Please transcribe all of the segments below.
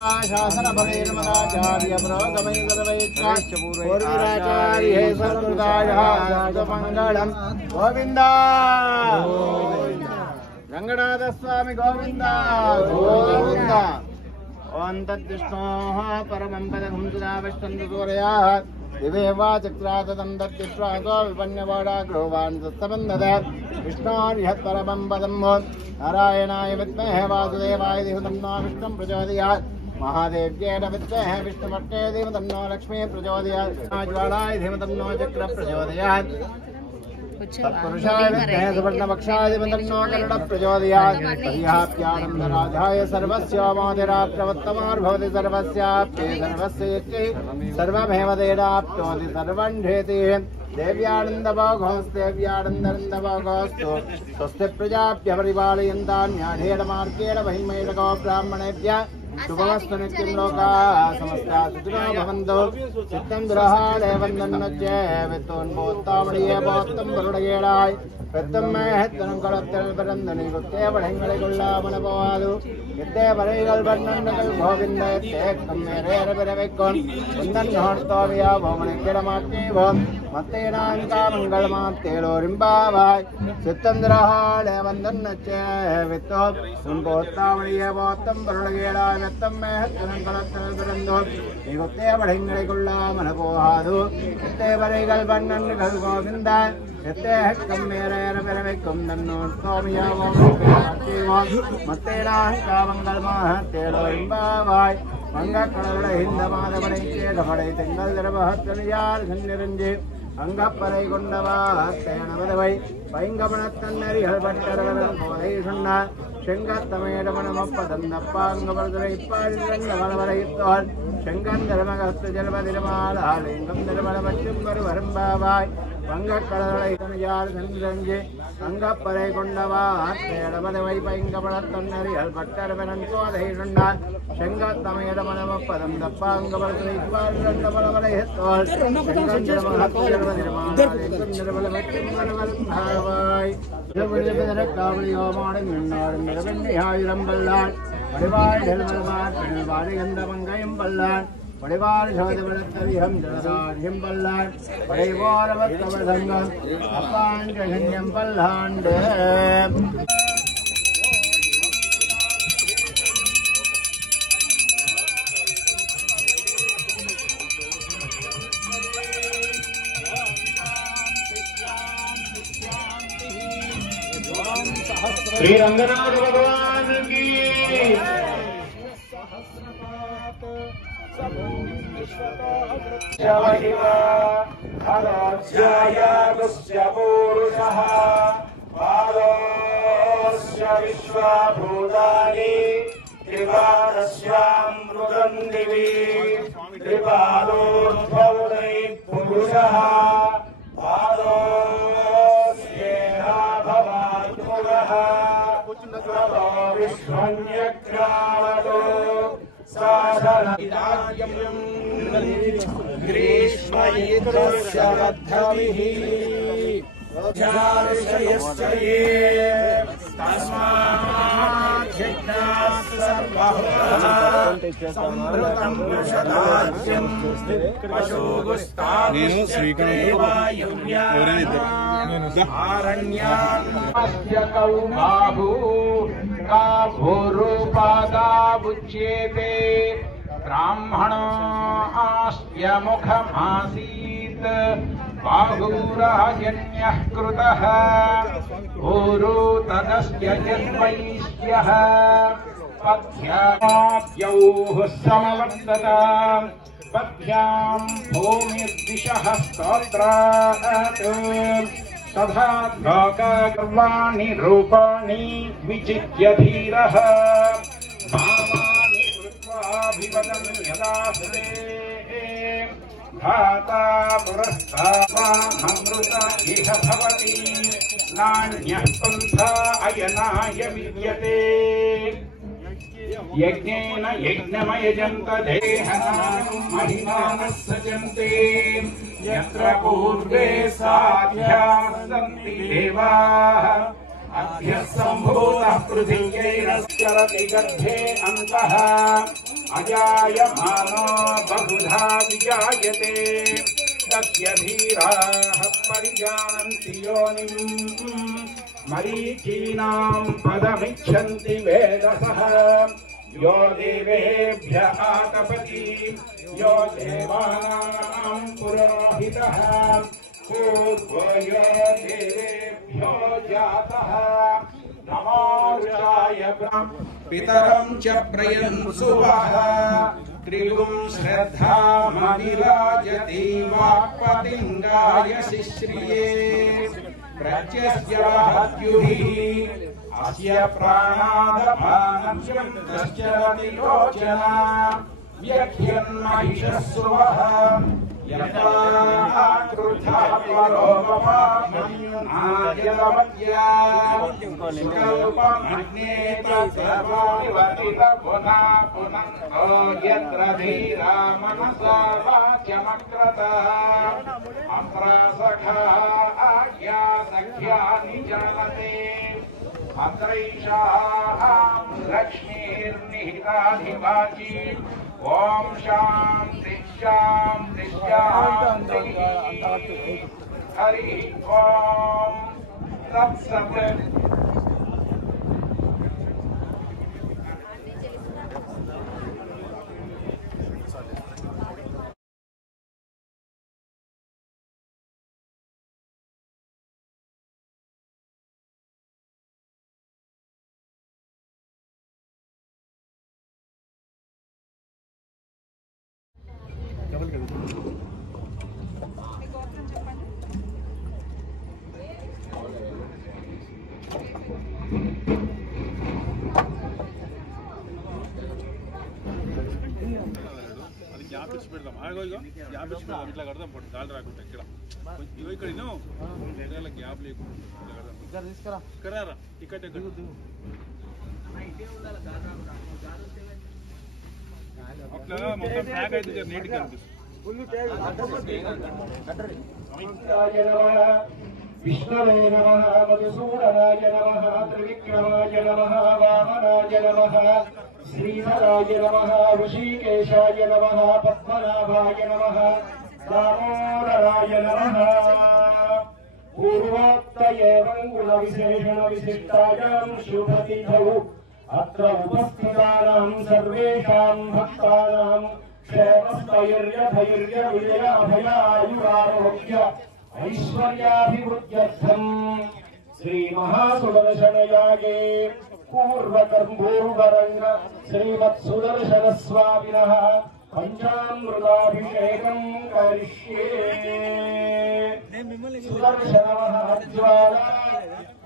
शासन भवेर्मदाचार्य प्रोगमैर्वैचार्य सर्वदायामंगलम गोविंद रंगनाथ स्वामी गोविंद गोविंद ओं तद्विष्णोः परमं पदं सुधावष्टन्तु सूर्याः दिवे वा चक्रातदं तद्विश्वासो विपन्यवाडाग्रोवान् सत्सबन्धत विष्णोर्यत्परमं पदं नारायणाय विद्महे वासुदेवाय धीमहि विष्णुं प्रचोदयात् महादेव्येन विद्महे विष्णुपत्न्यै धीमहि लक्ष्मी प्रचोदयात् ज्वालाय धीमहि चक्र प्रचोदयात् तत्पुरुषाय विद्महे सुवर्णपक्षाय धीमहि कन्नड प्रचोदयात् पर्याप्यानन्दराजाय सर्वस्योमोदिराप्तवत्तमोर्भवति सर्वस्याप्ते सर्वस्येति सर्वमेव तेनाप्नोति सर्वं ढेति देव्यानन्दभोगोस्तेव्यानन्दनन्दभोगोस्तु स्वस्ति प्रजाभ्यः परिपालयन्तान्याढेन मार्गेण महिमैलको ब्राह्मणेभ्यः शुभमस्तु नित्यं लोकाः समस्ताः सुखिनो भवन्तु चित्तं दुरहाले वन्दन्नच्चे वित्तोन्पोत्तामडिये पोत्तं वरुडगेळाय பெத்தம்மைத்தனம் களத்தில் பிறந்து நீ குத்தேவடைங்களை கொள்ளாமன போவாது எத்தேவரைகள் வர்ணங்கள் கோவிந்த தேக்கம் மேரேற பிறவைக்கொன் உந்தன் நோர்த்தோவியா போமனை கிடமாட்டேவோம் மத்தேனான் காமங்கள் மாத்தேலோரிம்பாவாய் சித்தந்திரஹாலே வந்தன்னச்சே வித்தோ உன் போத்தாமடியே போத்தம் பொருளகேளாய் வெத்தம்மைத்தனம் களத்தில் பிறந்தோம் நீ குத்தேவடைங்களை கொள்ளாமன போவாது எத்தேவரைகள் வர்ணங்கள் கோவிந்த எத்தேக்கம் மேரேற பிறவைக்கும் தன்னோர் தோமியாவோம் மத்தேனான் காமங்கள் மாத்தேலோரிம்பாவாய் வங்கக்கடவுளை இந்த மாதவனை கேடமடை தெங்கள் திரவகத்தனியார் சென்னிருந்தி அங்கப்பறை கொண்டவா தேனவதவை பைங்கமனத்தன்னறிகள் பட்டரவன் போதை சொன்னார் செங்கத்தமேடமனமப்பதந்தப்பாங்கவர்தலை இப்பாழ்ந்த வளவரைத்தோர் செங்கந்தரமகத்து ஜலபதிரமாலிங்கம் திருமணமற்றும் ஒரு வரும்பாவாய் வங்கக்கடவுளை தனியார் சென்றிரஞ்சி அங்கப்பறை கொண்டவா தேடவதவை பைங்கமனத்தன்னறிகள் பட்டரவன் போதை சொன்னார் செங்கத்தமேடமனமப்பதம் தப்பாங்கவர்தலை இப்பாழ்ந்த வளவரைத்தோர் காவலியோமாடும் என்னாடும் நிறவெண்ணியாயிரம் பல்லான் வடிவாய் வாழிகந்த மங்கையும் பல்லான் வடிவாள் சோதவளத்தவிகம் ஜலதாரியம் பல்லான் வடைவோரவத்தவசங்கம் அப்பாஞ்சன்யம் பல்லாண்டு श्री रंगनाथ भगवान की विश्वभूतानि त्रिपादस्यामृतं दिवि त्रिपादोद्भवति पुरुषः विश्वन्यग्रामतो साधनम् ग्रीष्मयितुस्य बद्धभिः ऋषयश्च ये तस्मात् सर्वभूतः संवृतं वृषदाज्यं पशुगुस्तारण्याकौ बाहु काभूरूपादाबुच्येते ब्राह्मणोऽस्य मुखमासीत् बाहुराजन्यः कृतः भूरो तदस्य यद्वैश्यः पथ्याद्यौः समवर्तता पथ्यां भूमिर्दिशः स्तोत्रात् तथा लोककर्माणि रूपाणि विचित्य धीरः भावानि कृत्वाभिवदन् यदास्ते भाता पुरस्तावामृत इह भवति नान्यः पन्था अयनाय विद्यते यज्ञेन यज्ञमयजन्त देहनां महिमानः सजन्ते यत्र पूर्वे साध्याः सन्ति देवाः अभ्यः सम्भूतः पृथिव्यैरश्चरति गर्भे अन्तः अजायमानो बहुधा विजायते तस्य धीराः परिजानन्ति योनिम् मरीचीनां पदमिच्छन्ति वेदसः यो देवेभ्य आतपति यो देवानां पुरोहितः पूर्वो यो देवेभ्यो जातः नमोरुचाय पितरं च प्रयन्सुवः त्रिगुं श्रद्धामविराजति वाक्पतिङ्गाय शिश्रिये प्रत्यस्याहत्युभिः अस्य प्राणादपानस्य तश्चरति लोचना व्यख्यन्महिषः सुवः यथा क्रुद्धः परोपमामन्युनायलवत्या सुकल्पमग्ने तत्सर्वनिवर्तितपुनः पुनः यत्र धीरा मनसा वाक्यमक्रत अप्रासखा आज्ञा सख्यानि जानते अत्रैषाः लक्ष्मीर्निहिताधिवाची ओम शांति शांति शांति हरि ओम तत्सत् ఇట్లా కడదాం పట్టు గాలి రాకుండా ఇక్కడ ఇక్కడ గ్యాప్ లేకుండా తీసుకురా టికెట్ అట్లా మొత్తం ప్యాక్ అయితే నీట్ గా विष्णवे नमः मधुसूदनाय नमः त्रिविक्रमाय नमः वामनाय नमः श्रीधराय नमः ऋषिकेशाय नमः पद्मनाभाय नमः दामोदराय नमः पूर्वोक्त एवं गुणविशेषण विशिष्टायां शुभतिथौ अत्र उपस्थितानां सर्वेषां भक्तानां क्षेमस्थैर्य धैर्य विजयाभयायुरारोग्य ऐश्वर्याभिवृद्ध्यर्थं श्री महासुदर्शन यागे पूर्वकर्मूर्वरंग श्रीमत्सुदर्शन स्वामिनः पंचामृताभिषेकं करिष्ये। सुदर्शन महाज्वाला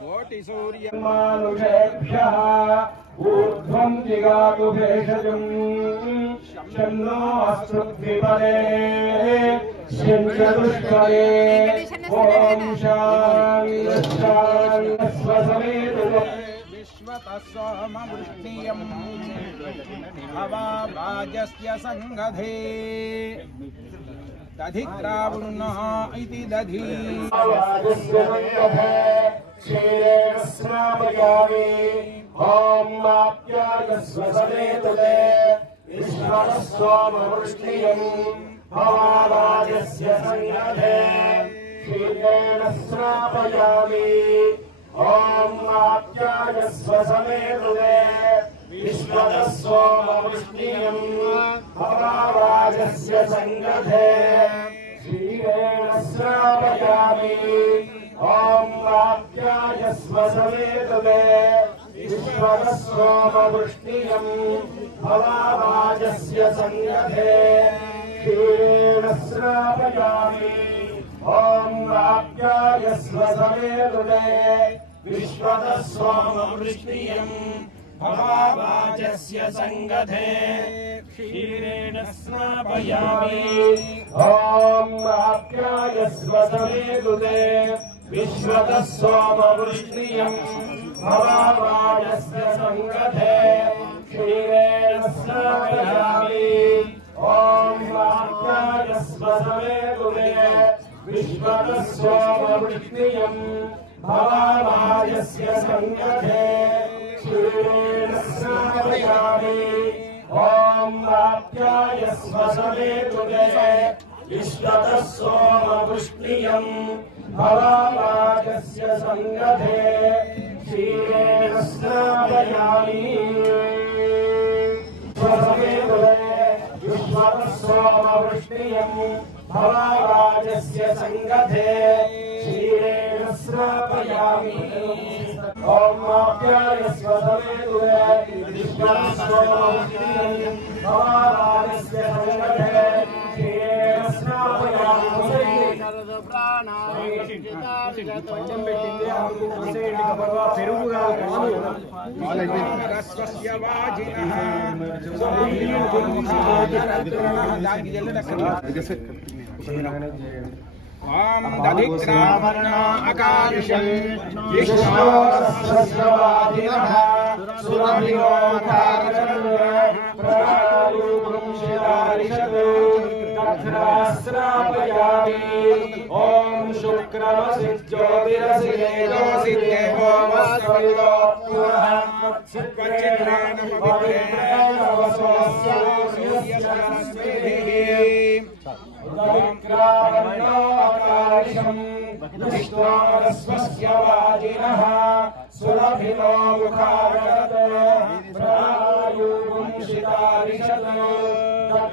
कोटि सूर्यमानुषेभ्यः ऊर्ध्वं जिगातु भेषजं शन्नो अस्मद्विपदे शंचदुष्करे ओम शान्तिस्वसमेतु विश्वतस्सोमवृष्टियं हवावाजस्य संगधे दधिद्रावुण्णः इति दधि क्षीरेण स्नापयामि ॐ आप्यायस्वसमेतु विश्वतस्सोमवृष्टियं हवावाजस्य संगधे क्षीरेण स्नापयामि ॐ आप्यायस्वसमेतु विश्वतस्सोमवृष्टियं हवावाजस्य संगधे क्षीरेण स्नापयामि ॐ आप्यायस्वसमेतु विश्वतस्सोमवृष्टियं हवावाजस्य संगधे क्षीरेण स्नापयामि ॐ आप्यायस्वसमेतु विश्वतस्सोमवृष्टियं हवावाजस्य संगधे क्षीरेण स्नापयामि ॐ आप्यायस्वसमेतु विश्वतस्सोमवृष्टियं हवावाजस्य संगधे क्षीरेण स्नापयामि ॐ आप्यायस्वसमेतु विश्वतस्सोमवृष्टियं भवामायस्य संगते क्षीरेण स्नापयामि ॐ वाप्याय स्वसवेतुगे विश्वतः सोमवृष्णियम् भवामायस्य संगते क्षीरेण स्नापयामि विश्वतः सोमवृष्णियम् भवाराजस्य संगते क्षीरेण स्नापयामि ॐ वाप्याय स्वसवेतुगे विश्वतः सोमवृष्णियम् भवाराजस्य संगते क्षीरेण स्नापयामि अकार्षं ॐ शुक्रमसि ज्योतिरसि तेजोसि देवो वसवितो पुरः विक्रामण्योऽकार्षं विष्णोरस्वस्य वाजिनः सुरभिनो मुखारगत प्रायुगुंशितारिषत्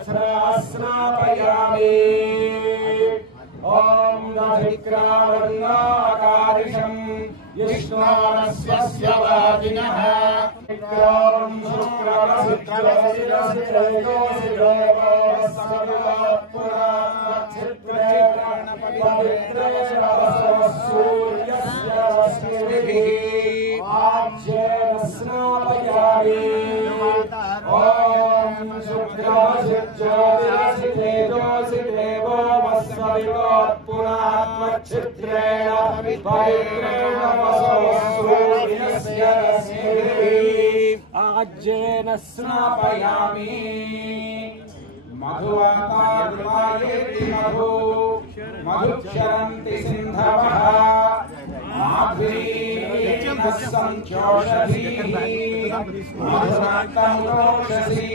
तत्स्नापयामि ॐ विक्रामण्योऽकार्षं विष्णोरस्वस्य वाजिनः ॐ शुक्रमसि ज्योतिरसि तेजोसि देवो वसवितो पुरः सूर्यस्य रश्मिभिः आज्येन स्नापयामि ॐ शुक्रमसि ज्योतिरसि तेजोसि देवो वसवितो पुरः त्वच्छिद्रेण पवित्रेण वसो सूर्यस्य रश्मिभिः आज्येन स्नापयामि मधुवातारुणायेति मधुक्षरन्ति सिन्धवः माध्वीः सञ्चोषधीः मधुनाक्तं रोषसि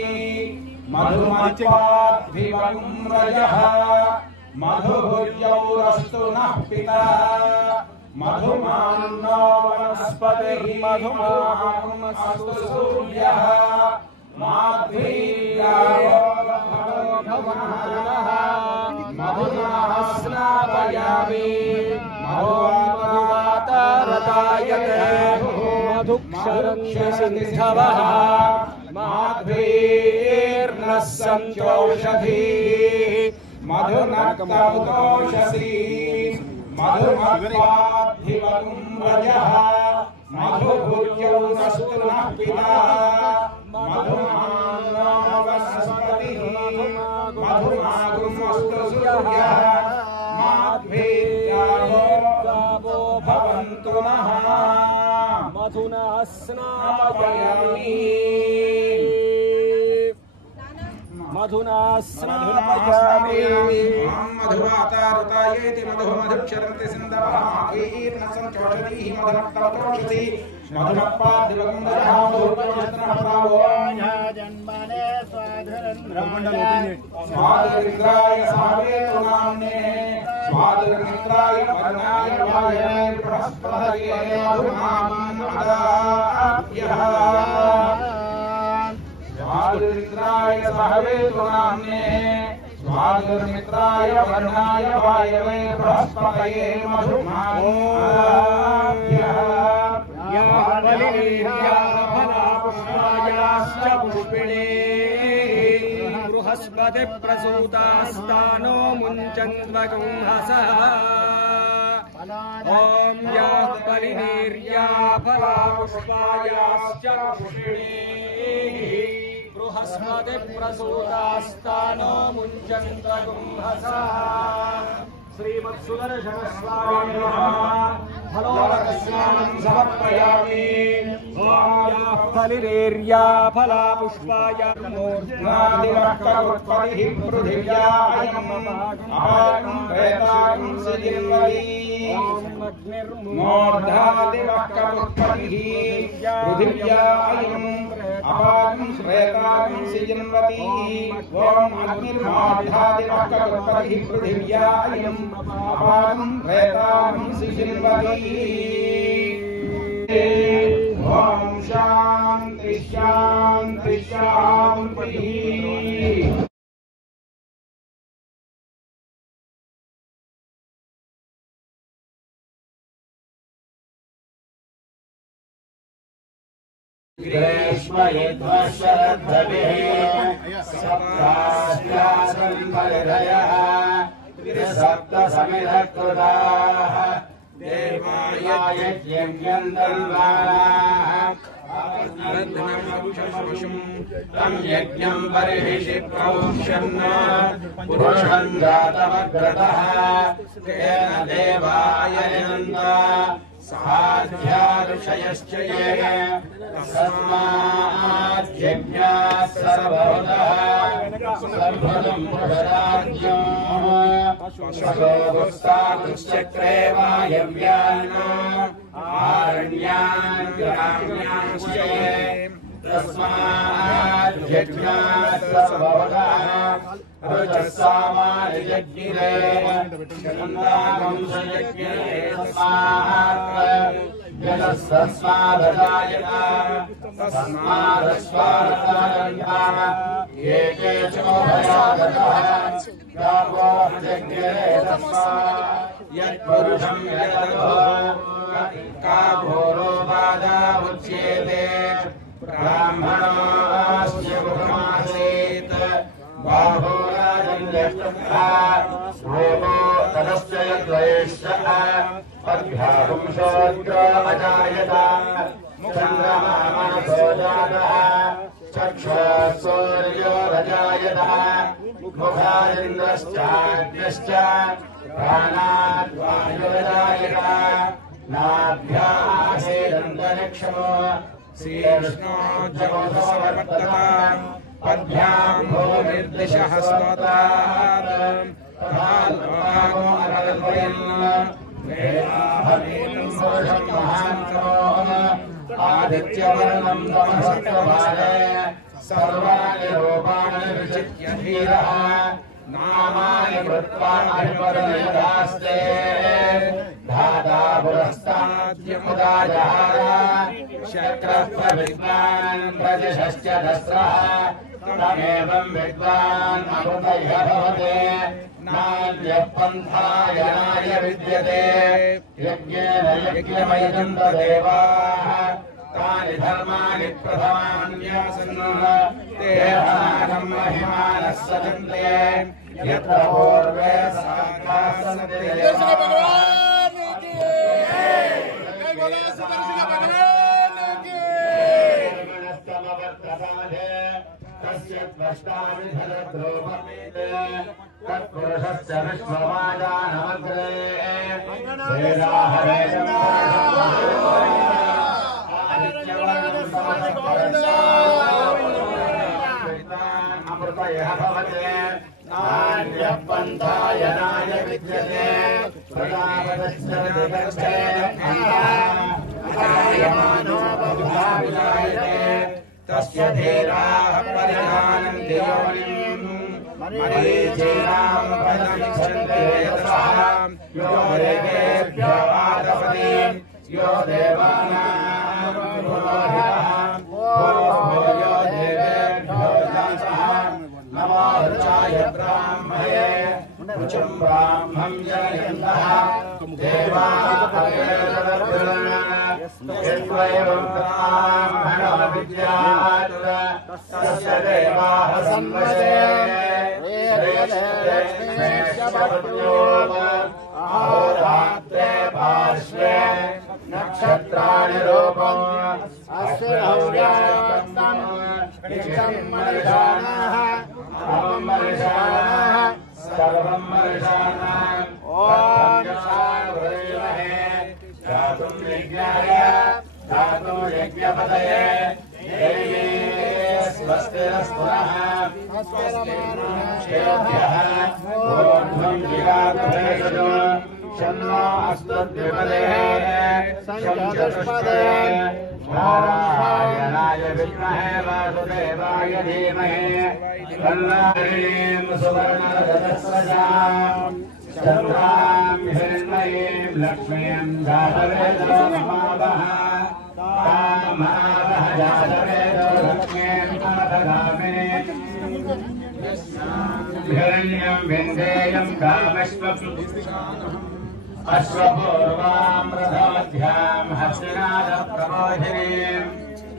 मधुमत्वाद्भिवम्रजः मधुभुर्यौरस्तु नः पिता मधुमान्नो वनस्पतिः मधुमाहमस्तु सूर्यः मधुना स्नापयामि मधुवातारतायते मधुक्षरन्ति सिन्धवः माध्वीर्नः सन्त्यौषधीः मधुनक्तमुदोषसि मधुमत्वाद्भिवम्रजः मधुभुर्यौरस्तु नः पिता मधुमान्नो वनस्पतिः मधुमागुमस्तु सूर्यः माध्वीर्यावो भवन्तु नः मधुना स्नापयामि मधुना स्नापयामि मधुवातारुतायेति मधुक्षरन्ति सिन्धवः माध्वीर्नः सञ्चोषधीः मधुनक्तमुदोषसि मधुमत्वाद्भिवम्रजः जन्मने स्वाधरेन्द्राय सावेतु नाम्ने स्वाधरेन्द्राय वर्णाय वायवे बृहस्पतये मधुमामन्मदाभ्यः स्वाधरेन्द्राय सावेतु नाम्ने स्वाधरेन्द्राय वर्णाय वायवे बृहस्पतये मधुमामन्मदाभ्यः पुष्पिणे बृहस्पति प्रसूतास्तानो मुञ्चन्द्वगुंहसः ॐ याः बलिनीर्या फला पुष्पायाश्च पुष्पिणे बृहस्पति प्रसूतास्तानो मुञ्चन्द्वगुंहसः श्रीमत्सुदर्शनस्वामिने नमः फलोदस्नानं समर्पयामि फलिरेर्या फला पुष्पाय मूर्ध्नादिवक्रोत्पत्तिः पृथिव्यायम् अपाकं प्रेताकं सजिन्वती मूर्धादिवक्रोत्पत्तिः पृथिव्यायम् अपाकं प्रेताकं सजिन्वती ॐ अग्निर्मूर्धादिवक्रोत्पत्तिः पृथिव्यायम् अपाकं प्रेताकं सजिन्वती ओम शांति शांति शांति। ग्रीष्मयध्वशरद्धभिः सप्तास्यासं फलधयः त्रिसप्तसमिधकृताः देवाय यज्ञं दन्वानाः तं यज्ञं बर्हिषि प्रौष्यन् पुरुषं जातमग्रतः तेन देवाय साध्याऋषयश्च ये तस्मात् यज्ञात् सर्वभूतः सर्वदं पुरुषराज्यम् पशोगुस्तागुश्चक्रे वायव्यान् आरण्यान् ग्राम्यान् ये तस्मात् यज्ञात् सर्वभूतः रुचसामानियज्ञिरे छन्दागं सयज्ञिरे तस्मात् जलस्तस्मादजायत तस्मादस्वादजायत एके चोभयागतः गावो यज्ञिरे तस्मात् यत्पुरुषं यदतो काभोरो बाधा उच्येते ब्राह्मणोऽस्य मुखमासीत् बाहुराजन्यष्टभो तदस्य यद्वयश्चः पद्भ्यापुंसोऽत्र अजायत चन्द्रमामनसो जातः चक्षुः सूर्यो रजायत मुखादिन्द्रश्चाग्निश्च प्राणाद् वायुरजायत नाभ्यासेदन्तरिक्षमो शीर्ष्णो जगतोवर्तत पद्भ्यां भूमिर्दिशः स्तोतात् तथाल्पागो अरल्पयन् वेदाहमेनं पुरुषं महान्तमोः आदित्यवर्णं तमसत्त्वभागे सर्वाणि रूपाणि विचित्य धीरः नामानि कृत्वा अभिपरिणतास्ते धाता पुरस्ताद्यमुदाजहार शक्रः प्रविद्वान् प्रजशश्च दस्रः तमेवं विद्वान् अमृतयः भवते नान्यः पन्थायनाय विद्यते यज्ञेन यज्ञमयजन्त देवाः तानि धर्माणि प्रथमान्यासन् तेषां महिमानः सजन्ते यत्र पूर्वे साक्षात्सन्ते तस्य द्रष्टाविधरद्रोपमेते तत्पुरुषस्य विश्वमाजानमग्रे अमृतयः भवते नान्यः पन्थायनाय विद्यते प्रजापतिश्चेदक्षेणो बहुधा विजायते तस्य धीराः परिजानन्ति योनिम् मरीचीनां पदमिच्छन्ते यतसः यो देवेभ्यो आदपति यो देवानां पुरोहितः यो देवेभ्यो दासः नमो ऋचाय ब्राह्मणे ऋचं ब्राह्मं जनयन्तः देवाः यद्वैवं ब्राह्मणो विद्यात् तस्य देवाः संवदे अहोरात्रे पार्श्वे नक्षत्राणि रूपम् अस्य हव्यात्तं इष्टं मर्षाणः अहं मर्षाणः सर्वं मर्षाणः ॐ शान्तिः नारायणाय विद्महे वासुदेवाय धीमहि तन्नो सुवर्णरजतस्रजाम् चन्द्रां हिरण्मयीं लक्ष्मीं जातवेदो नमावः तामावः जातवेदो लक्ष्मीं आदधामि हिरण्यं विन्देयं कामश्वम् अश्वपूर्वामृतमध्यां हस्तिनादप्रबोधिनीं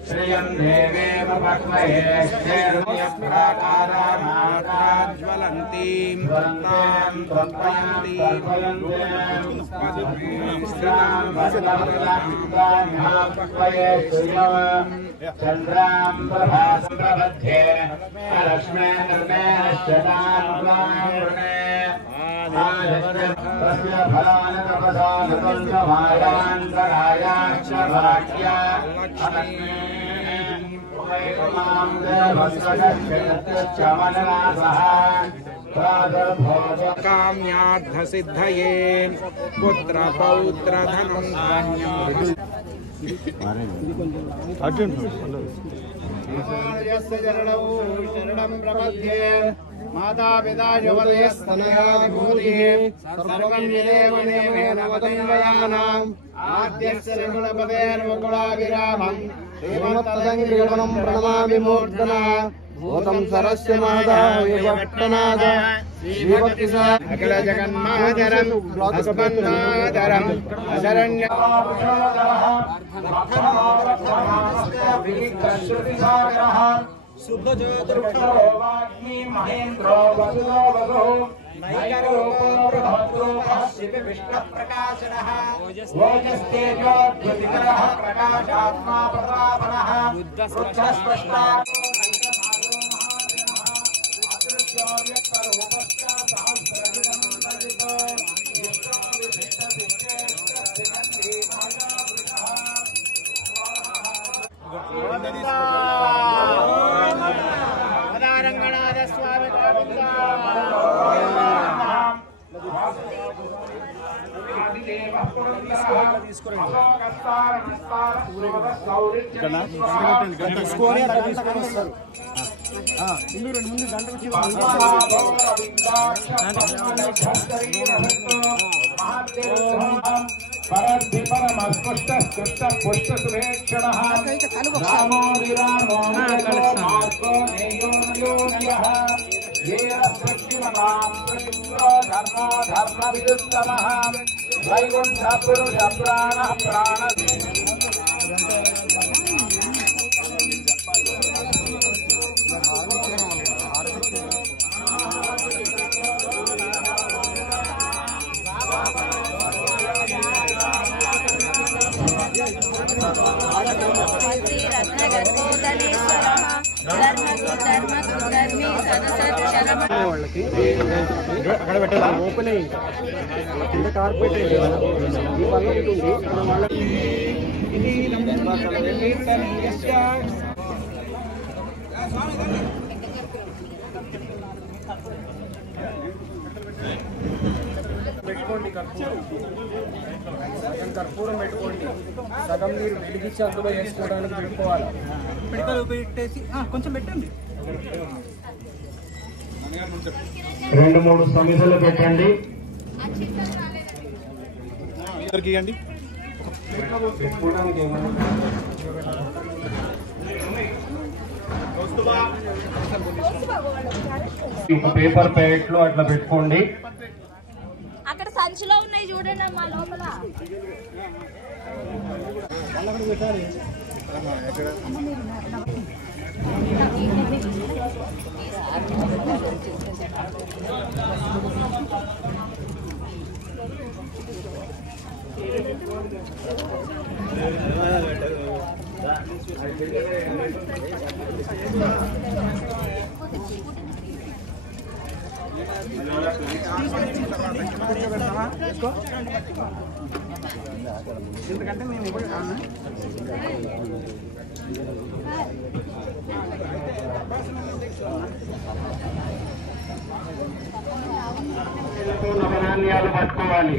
श्रियं देवीम पद्मये ज्वलन्तीं चन्द्रां प्रभासं प्रबध्ये रश्मे तस्य फलानि तपसानतुल्यमायान्तरायाश्च भाग्या मां देवस्य मननासः काम्यार्थसिद्धये पुत्रपौत्रधनं धान्यम् शरणं प्रपद्ये माता पिता युवतयस्तनया विभूतिः सर्वं विदेवनेन वदन्वयानाम् आद्यस्य रघुणपतेर्वकुलाभिरामम् श्रीमत्तदङ्गिरिगणं प्रणमामि मूर्धना भूतं सरस्य माता विभट्टनाद श्रीभक्तिसा अखिल जगन्मातरं अस्मन्मातरम् अशरण्यः शुद्धज्योतिर्भो वाग्मी महेन्द्रो वसुदो वसुः नैकरूपो बृहद्रूपः शिव विष्णुप्रकाशनः ओजस्तेजोद्युतिकरः प्रकाशात्मा प्रतापनः बुद्धस्पष्टा रंगनाथ स्वामी वैकुंठ पुरुष प्राण प्राण అక్కడ పెట్టాలి ఓపెన్ అయ్యి కింద కార్పెట్ పెట్టుకోండి సగం కర్పూరం పెట్టుకోండి సగం మీరు వెలిగించి అందులో వేసుకోవడానికి పెట్టుకోవాలి పెట్టేసి కొంచెం పెట్టండి 2-3 సమిధులు పెట్టండి పేపర్ ప్యాకెట్లు అట్లా పెట్టుకోండి అక్కడ సంచిలో ఉన్నాయి చూడండి అమ్మా లోపల ఎందుకంటే మేము ఇవ్వడం కాదు నవధాన్యాలు పట్టుకోవాలి.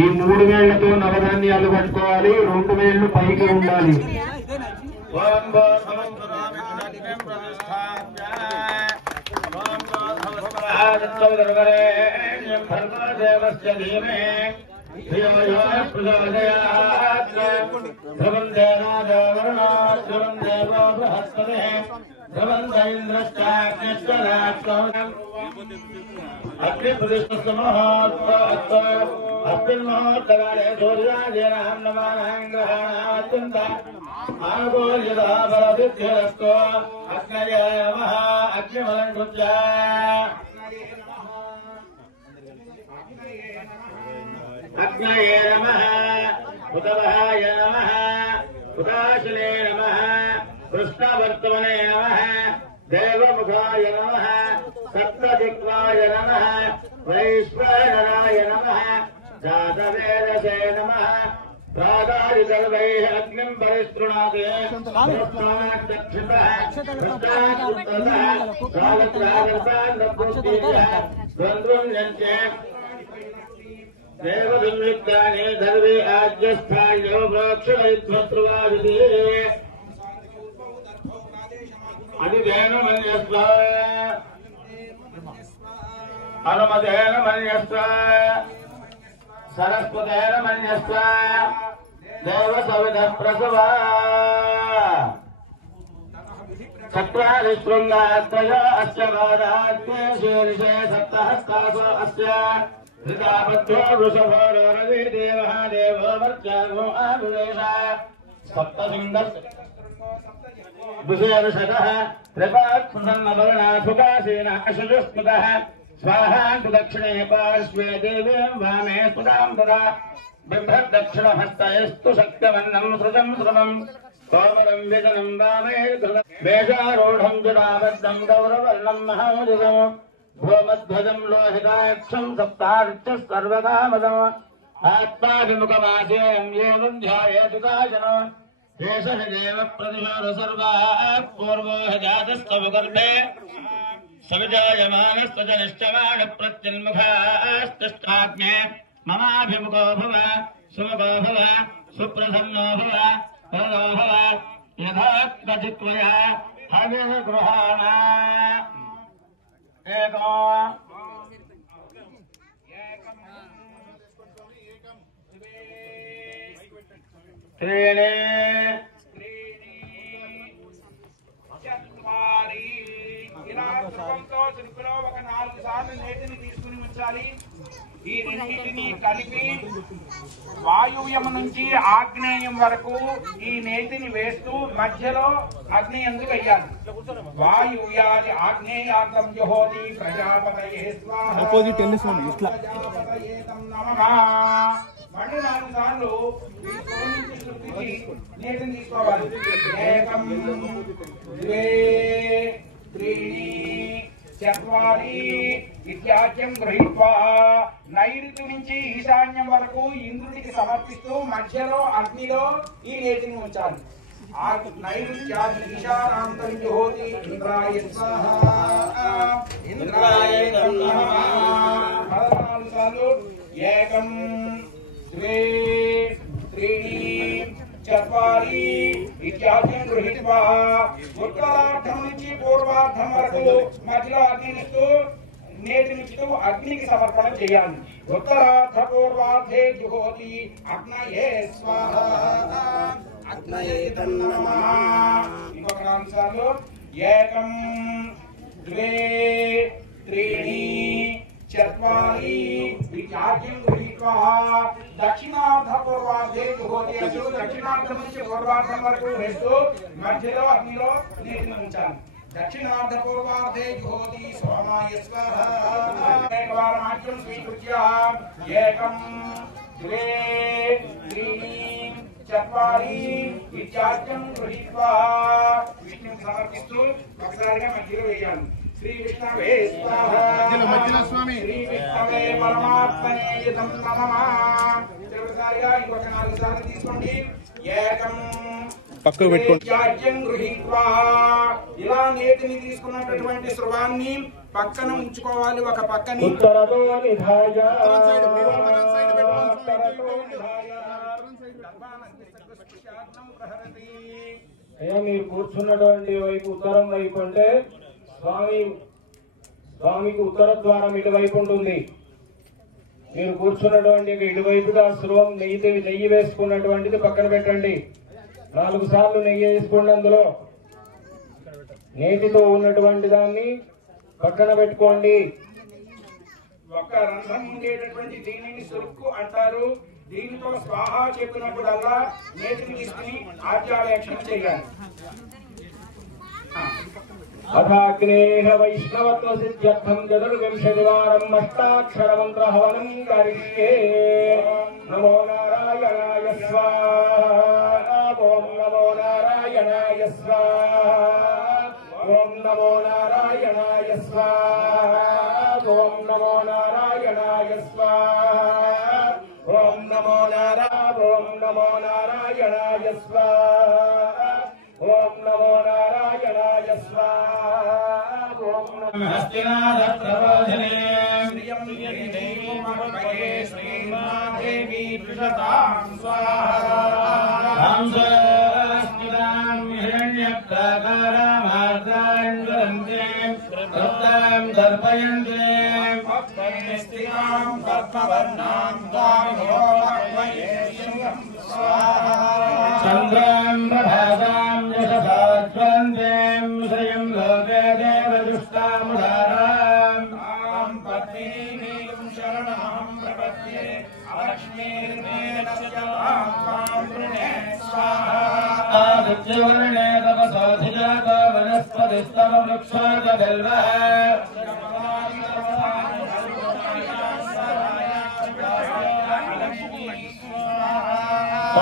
ఈ 3 వేళ్లతో నవధాన్యాలు పట్టుకోవాలి. 2 వేళ్లు పైకి ఉండాలి. అగ్ని ప్రతిష్ఠమహోత్సవాలే సూర్యాజీనాం నమానాంగ్రహాణాత్యంత ఆగోర్యదాబలసిద్ధిరస్తో అగ్నయే నమః అగ్నిమలంకృత్య అగ్నయే నమః ఉతవహాయ నమః ఉదాశలే నమః కృష్ణవర్తమనే నమః దేవముఖాయ నమః సప్తదిక్వాయ నమః వైశ్వానరాయ నమః జాతవేదసే నమః ప్రాదారిదర్వైః అగ్నిం పరిస్తృణాతే దేవదుర్విక్తాని ధర్వే ఆజ్యస్థాయో ప్రోక్షయధ్వత్రువాదితి అదిదేన మన్యస్వ అనుమతేన మన్యస్వ సరస్వతేన మన్యస్వ దేవ సవిధ ప్రసవ చత్వారి శృంగాత్రయ అస్య బాధాత్మే శీర్షే సప్తహస్తాసో అస్య హృదాబద్ధో వృషభోరవరవి దేవః దేవో వర్చో ఆవివేశ సప్తసింధస్ విశేషతః త్రిపాత్సన్నవర్ణాసుకాశీనాశుస్మృతः స్వాహాంతు దక్షిణే పార్శ్వే దేవీం వామే స్మృతాం తదా బిభ్రద్దక్షిణహస్తయస్తు శక్తమన్నం సృజం శ్రమం కోమరం వ్యజనం వామే వేషారూఢం జటాబద్ధం గౌరవర్ణం మహాజగం భూమధ్వజం లోహితాక్షం సప్తార్చ సర్వకామదం ఆత్మాభిముఖమాసేయం ఏవం ధ్యాయేతుకాశనం దేవ ప్రతిభార సర్వా పూర్వో జాతస్తవగర్భే సవిజాయమానస్తజనిష్టమాణ ప్రత్యన్ముఖాస్తష్టాగ్నే మమాభిముఖో భవ సుముఖో భవ సుప్రసన్నో భవ వరదో భవ యథాత్మచిత్వయా హవిర్గృహాణ ఏకో త్రీణి చిరుకులో ఒక 4 సార్లు నేతిని తీసుకుని ఉంచాలి. ఈ రెండింటిని కలిపి వాయువ్యం నుంచి ఆగ్నేయం వరకు ఈ నేతిని వేస్తూ మధ్యలో అగ్ని ఎందు వెయ్యాలి. వాయువ్యాది ఆగ్నేయాంతం జుహోతి ప్రజాపతయే స్వాహా ప్రజాపతయే నమః. మళ్ళీ 4 సార్లు నేతిని తీసుకోవాలి. ఏకం ద్వే త్రీణి చత్వారి ఇత్యాఖ్యం గృహీత్వా నైరుతి నుంచి ఈశాన్యం వరకు ఇంద్రుడికి సమర్పిస్తూ మధ్యలో అగ్నిలో ఈ నేతిని ఉంచాలి. నైరుత్యాది ఈశానాంతం జుహోతి ఇంద్రాయ స్వాహా ఇంద్రాయ నమః. 14 సార్లు ఏకం ద్వే త్రీణి చత్వారి ఇత్యాఖ్యం గృహీత్వా ఉత్తరార్థం నుంచి పూర్వార్థం వరకు మధ్యలో అగ్నినిస్తూ నేతినిస్తూ అగ్నికి సమర్పణ చేయాలి. ఉత్తరార్థ పూర్వార్థే జుహోతి అగ్నయే స్వాహా అగ్నయే నమః. ఇంకొక 4 సార్లు ఏకం ద్వే త్రీణి చత్వారి ఇత్యాఖ్యం గృహీత్వా దక్షిణార్థ పూర్వార్థే జుహోతి అసలు దక్షిణార్థం నుంచి పూర్వార్థం వరకు వేస్తూ మధ్యలో అగ్నిలో నీటిని ఉంచాలి. దక్షిణార్థ పూర్వార్థే జుహోతి సోమాయ స్వాహా. ఏకవారమాఖ్యం స్వీకృత్య ఏకం ద్వే త్రీణి చత్వారి ఇత్యాఖ్యం గృహీత్వా విష్ణువుకి సమర్పిస్తూ ఒకసారిగా మధ్యలో వేయాలి. శ్రీ విష్ణవే స్వాహా స్వామి శ్రీ విష్ణవే పరమాత్మనే ఇదం నమః. చివరిసారిగా ఇంకొక 4 సార్లు తీసుకోండి. ఏకం పక్కకు పెట్టుకోండి. త్యాజ్యం గృహీత్వా. ఇలా నేతిని తీసుకున్నటువంటి స్రవాన్ని పక్కన ఉంచుకోవాలి. ఒక పక్కని మీరు కూర్చున్నటువంటి వైపు ఉత్తరం వైపు అంటే స్వామికి ఉత్తర ద్వారం ఇటువైపు ఉంటుంది. మీరు కూర్చున్నటువంటి ఇటువైపుగా స్రవం నెయ్యి వేసుకున్నటువంటిది పక్కన పెట్టండి. 4 సార్లు నెయ్యి వేసుకోండి. అందులో నేతితో ఉన్నటువంటి దాన్ని పక్కన పెట్టుకోండి. ఒక రంధ్రం ఉండేటటువంటి దీనిని సురుక్కు అంటారు. దీనితో స్వాహ చెప్పినప్పుడల్లా నేతిని తీసుకుని ఆజ్యావేక్షణ చేయాలి. అథాగ్నేహ వైష్ణవత్వ సిద్ధ్యర్థం చతుర్వింశతివారం అష్టాక్షర మంత్ర హవనం కరిష్యే. నమో నారాయణాయ స్వాహా. ఓం నమో నారాయణాయ స్వాహా. ఓం నమో నారాయణాయ స్వాహా. ఓం నమో నారాయణాయ స్వాహా. ఓం నమో నారాయణాయ స్వాహా. ఓం నమో నారాయణాయ స్వాహా. ఓం నమో హస్తినాథ ప్రబోధనే శ్రీయం దేవీ శ్రీమాదేవి త్రిశతాం స్వాహా. స్మితాం హిరణ్యప్రాకారామార్ద్రాంజలంతే ప్రప్తాం దర్పయంతే భక్తిస్థితాం పద్మవర్ణాం తామిహో మహ్మయే శ్రీయం స్వాహా. చంద్రాం ప్రభాసాం యశసాజ్వందేం శ్రియం లోకే దేవదుష్టాముదారాం తాం పద్మినీం శరణం ప్రపద్యే. ఆదిత్యవర్ణే తపసాధిజాత వనస్పతిస్తవ వృక్షాద బిల్వః.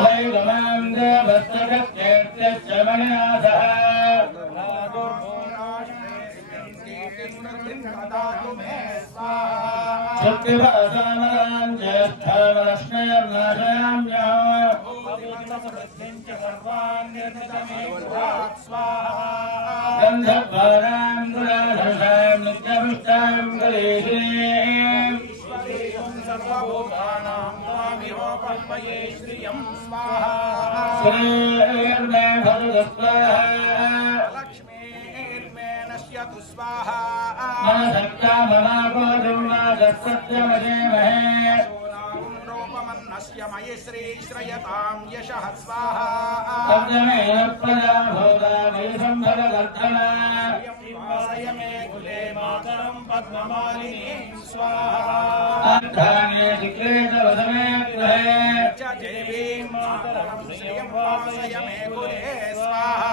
వైగమాం దేవస్తగత్యేత్యశ్చ మణినాథః. శక్తిభాసామరాం జ్యేష్ఠామలక్ష్మీర్నాశయామ్యః. గంధద్వారాం గుణాధర్షాం నిత్యపుష్టాం గరీషీం. శ్రీర్మే భగవతస్వాహా. స్వాహా. మనసక్తా మమాగోధుం వాజసత్యమజేమహే. రూపమన్నస్య మయి శ్రీ శ్రయతాం యశః స్వాహా. పంచమేన ప్రజా భూతా సంభవవర్ధనా. మే కులే మాతరం పద్మమాలినీం స్వాహా. అర్థానే దిక్లేశవసమే గ్రహే. చ దేవీం మాతరం శ్రియం వాసయ మే కులే స్వాహా.